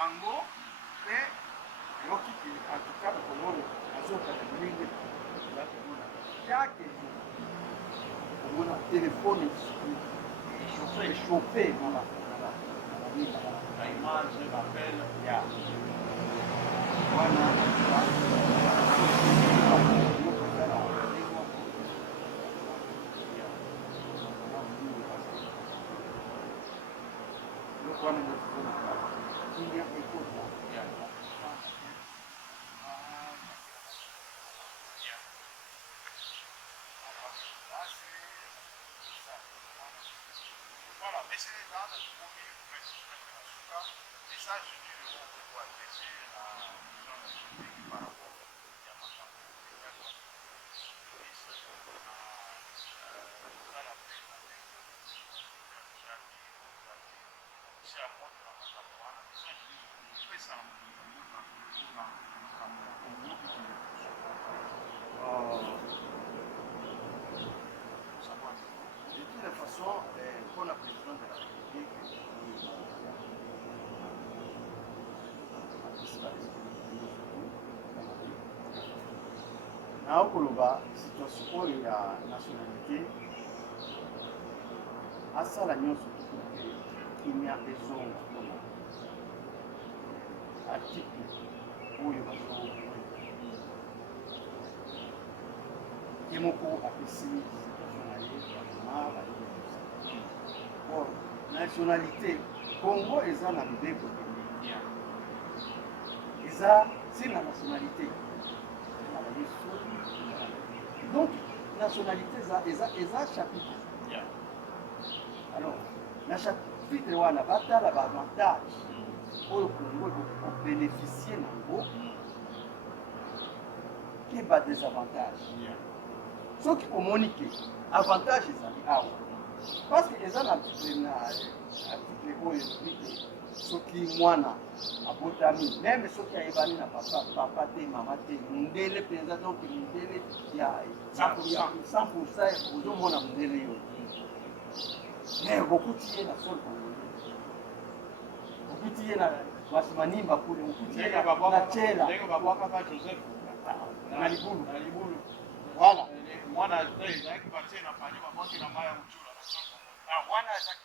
Ango, yoki atuka na komono azoka na mingi ya ke komona telefone échauffé na image l'appel ya wana Voilà, mais c'est dans le premier message pour adresser à par rapport de toute façon, pour la présidente de la République, na okoloba situation oyo ya nationalité asala nyonso tukuke kimia ezonga mpona article oyo ye moko apesi situation na ye or nationalité Congo eza na mibeko eza sina nationalité donc nationalité eza chapitre alors na chapitre wana batala baavantage oyo Congo ekobénéficie nango ke badesavantage soki omoni ke avantage ezali awa parce que eza na article oyo elobi te soki mwana abotami meme soki ayebani na papa te mama te mundele mpenza donc mundele ya 100% ozomona mundele yo me bokuti ye na sol congolais bokuti ye na basimanimba kule bokuti ye na chela ndenge babwaka pa Joseph na libulu voilà mwana ezalaki batie na panye babwaki na mai ya mutula wana ezaki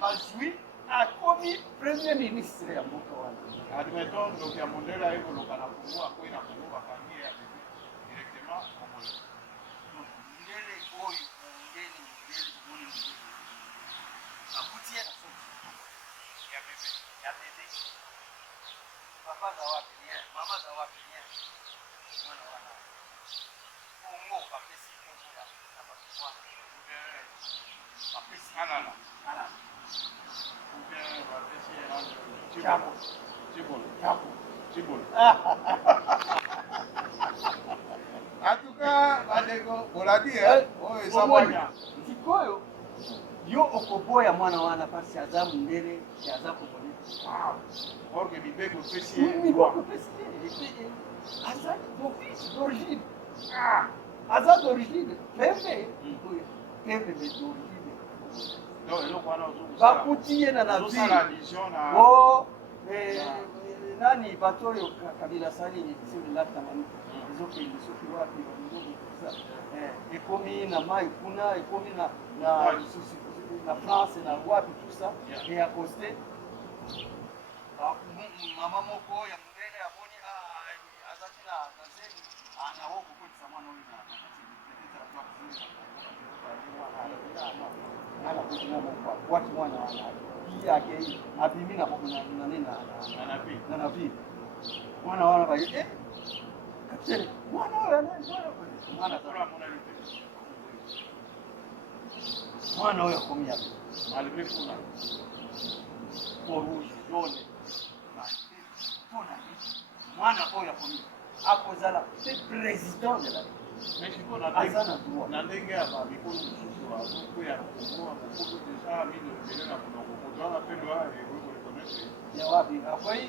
bazwi akomi premier ministre ya mboka wana admettons donc ya mondele ayekoloka na Congo akwei na Congo bakangi ye directement congolais ndele oyo mondele akuti ye na soki ya bebe papa za wapi bien mama za wapi bien mwana wana Congo bapesi Congo ya na bato wana bapesi alala Chapo. En tout cas, boladi oyo eza mwanya sikoyo yo okoboya mwana wana pasi aza mundele aza kokole orke mibeko pesi aza d'origine aza d'origine pembe d'origine bakuti ye na nani bato oyo kabila sali silatamani ezokende soki wapi ekomi na mai kuna ekomi na France na wapi tout ça et à cause mama moko ya mundele amoni azaki na zeni anawo kokotisa mwana oyo watu mwana yake abimi na nabii mwana wana ba kapteni mwana oyo akomi yapi malgré kuna rouge jaune mwana oyo akomi akozala pe président de la aza na droit na ndenge ya bamikolo mosusu azokwea na Congo akokoto deja mine ebele na monoko moto wana mpe loa ekorekonetre ya wapi akwai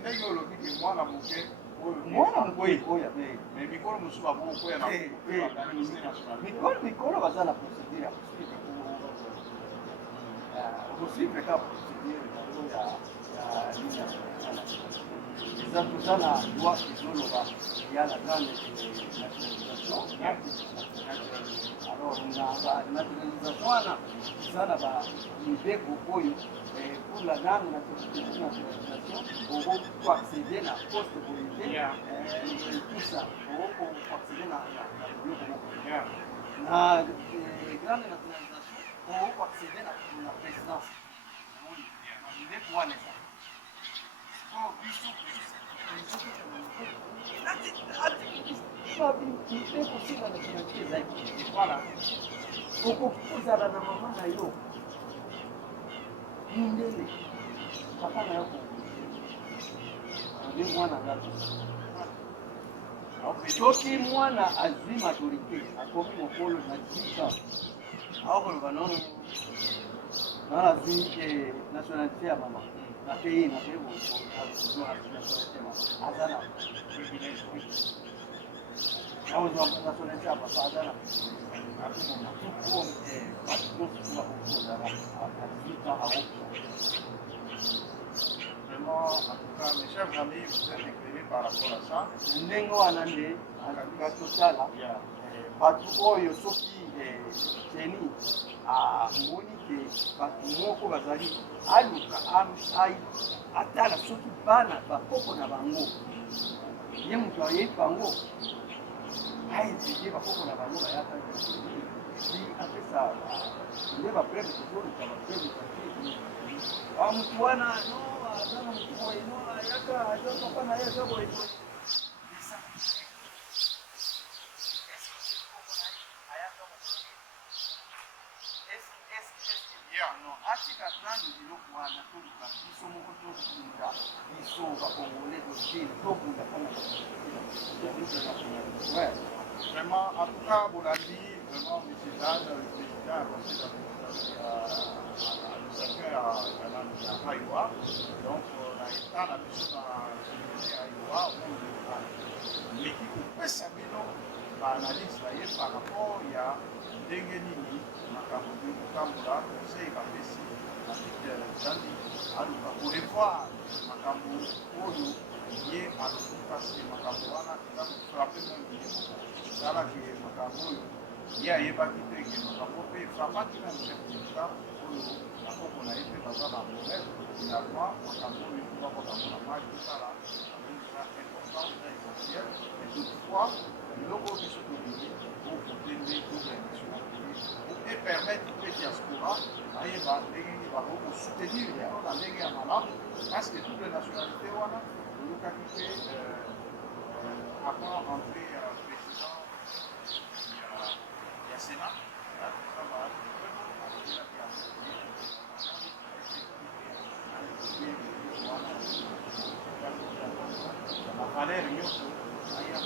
ndenge olobi ke mwana moke mwana moke oyo me mikolo mosusu bakokokwea na organisme national mikolo baza na procédure ya kosuivre ka procédure eza tozala loi ezoloba ya la grande nationalisation. Alors nationalisation wana eza na bamibeko oyo pour la grande nationalisation okoaccéder na poste volonté tout ça okoaccéder na biloko moko na grande nationalisation okoaccéder na présidence mibeko wana eza voilà okokuzala na mama na yo mindele papa na yo oye mwana ngato soki mwana azwi majorité akomi mokolo na 10 ans aokoloba nono nazwi nationalité ya mama na pays na pays azana nationalité ya papa azana Vraiment, en tout cas, mes chers amis, vous êtes éclairés par rapport à ça. ndenge wana nde alika totala bato oyo soki teni amoni ke bato moko bazali aluka atala soki bana bakoko na bango ye moto ayebi bango aedie bakoko na bango bayaka apesa nde bapreve tozoluka bapreve motu wana no aza na motu boye no ayaka aza papa na ye aza boye atika nani biloko wana toluka biso moko tokunda biso bakongole tokile tokunda mpona Vraiment, en tout cas, Bolandi, vraiment, M. Dan, le président, a conseillé à Haïwa. Donc, on a été dans la mission à Haïwa, l'équipe peut s'amener par l'analyse par rapport à Dengenini, Makambu, Kamura, conseil Kapesi, Zandi, Aluka, pour les voir, Makambu, Oyo, Yé, Aluka, parce que Makambu, on a frappé mon billet. Sala ke makambo oyo ye ayebaki te ke makambo mpe frapaki na chef d'etat oyo bakoko na ye mpe baza na problème finalement makambo oyo bakokango na mai tosala eza important eza essentiel et toutefois biloko oyo biso tolingi okotende double nationalité et permettre mpe diaspora ayeba ndenge nini bakokosoutenir yango na ndenge ya malamu parce que double nationalité wana olukaki mpe avant entré président il y a Sénat, Valério Nyoso, aí a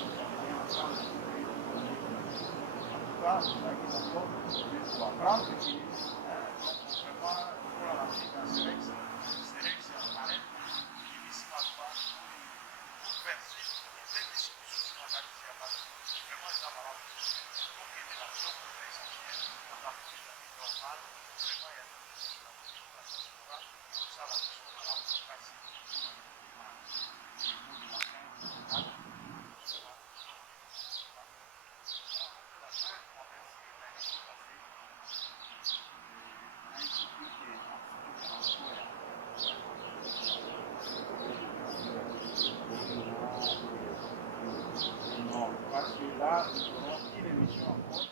parce que là, nous aurons une émission encore.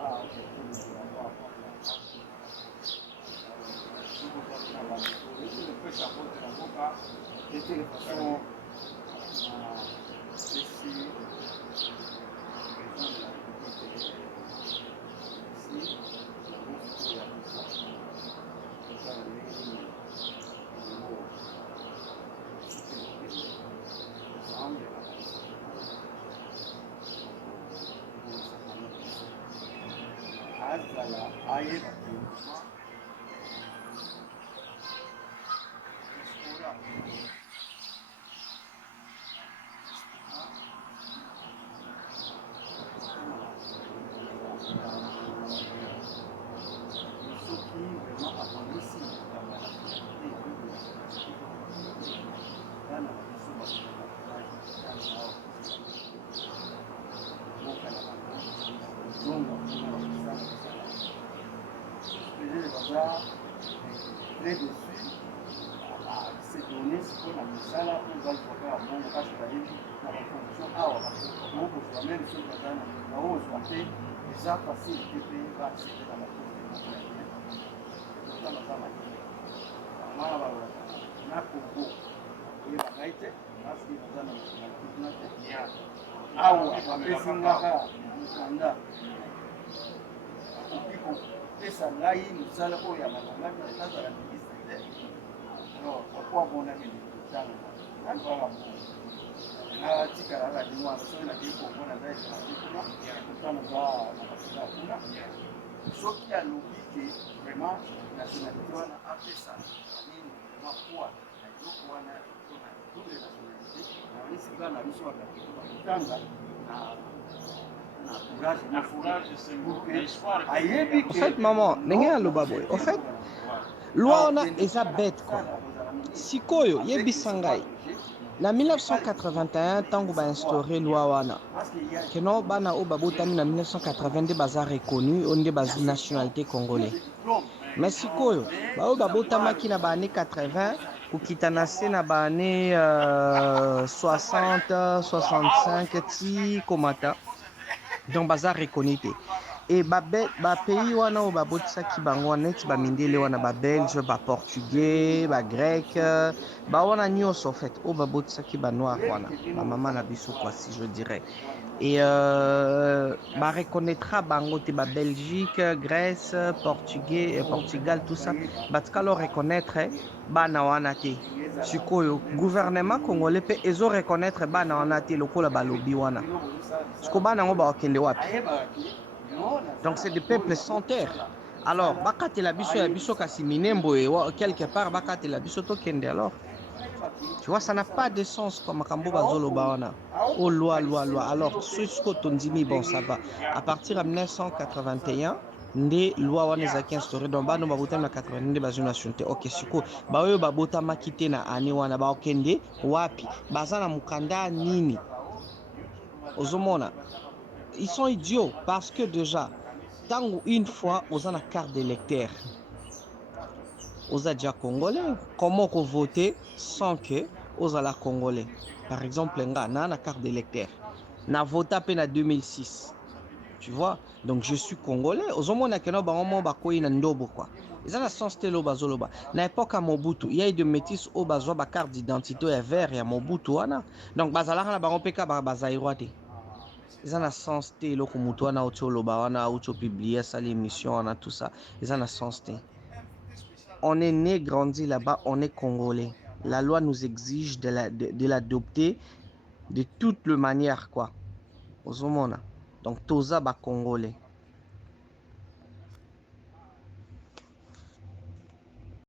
Ah, ok. de toute façon, après dessus se donner ce qu'on a misala pour va faire mon parce que la fonction awa beaucoup soit même sur la zone na haut soit fait déjà facile de payer va accéder à la fonction kama kama mara ba na Congo et ba kaite parce que la zone na teknia awa apesingaka mukanda okiko pesa ngai misala oyo ya malangaki nazala ministre alors pourquoi mon ami tanga nalibaka na tikala kaka dimwana soki nakei komona ngai kuna kutana za nakasika kuna soki alobi ke vraiment nationalité wana apesa nini makuwa na eloko wana tona double nationalité naonisi kaka na biso bakatanga En fait, maman, en fait, loi on a eza bête quoi. Sikoyo yebi sangai. Na 1981 tango ba instauré loi wana. Keno bana o babotami na 1982 baza reconnu onde bazi nationalité congolais. Mais sikoyo ba o babotamaki na ba année 80 kokita na se na ba année 60 65 ti komata. Donc baza reconnu te. Et ba pays wana o babotisaki bango wana neti ba mindele wana ba belge ba portugais ba grec ba wana nyonso en fait o babotisaki ba noir wana ba mama na biso quoi si je dirais. Et ba reconnaîtra bango te ba Belgique, Grèce, Portugais, Portugal tout ça batika lo reconnaître bana wana te. Sikoyo gouvernement congolais pe ezo reconnaître bana wana te lokola balobi wana. Siko bana ngo ba okende wapi? Donc c'est des peuples sans terre. Alors, bakate la biso ya biso kasi minembo et quelque part bakate la biso to kende alors. Tu vois, ça n'a pas de sens comme makambo bazolo bawana. Oh loi. Alors, ce que tondimi bon ça va. À partir de 1981, nde loi wana ezaki instauré donc bano babota na 82 bazona nationalité. OK, siko ba oyo babota makite na ani wana ba okende wapi? Baza na mukanda nini? Ozomona. Ils sont idiots parce que déjà, tant une fois, on a la carte d'électeur. On a déjà congolais. Comment on voter sans que on a la congolais? Par exemple, on a la carte d'électeur. On a voté à peine en 2006. Tu vois? Donc je suis congolais. Aux hommes, on a qu'un ndobo quoi. Ils ont la sens de l'obazoloba. Na époque à Mobutu, il y a eu des métis au bazo ba carte d'identité et vert et à Mobutu wana. Donc bazala na baron peka bazaïroate. Ils ont la sens de l'okomutu wana auto loba wana auto publier ça l'émission wana tout ça. Ils ont la sens de. On est né, grandi là-bas, on est congolais. La loi nous exige de l'adopter de toutes les manières quoi. Aux hommes. Donc toza ba congolais.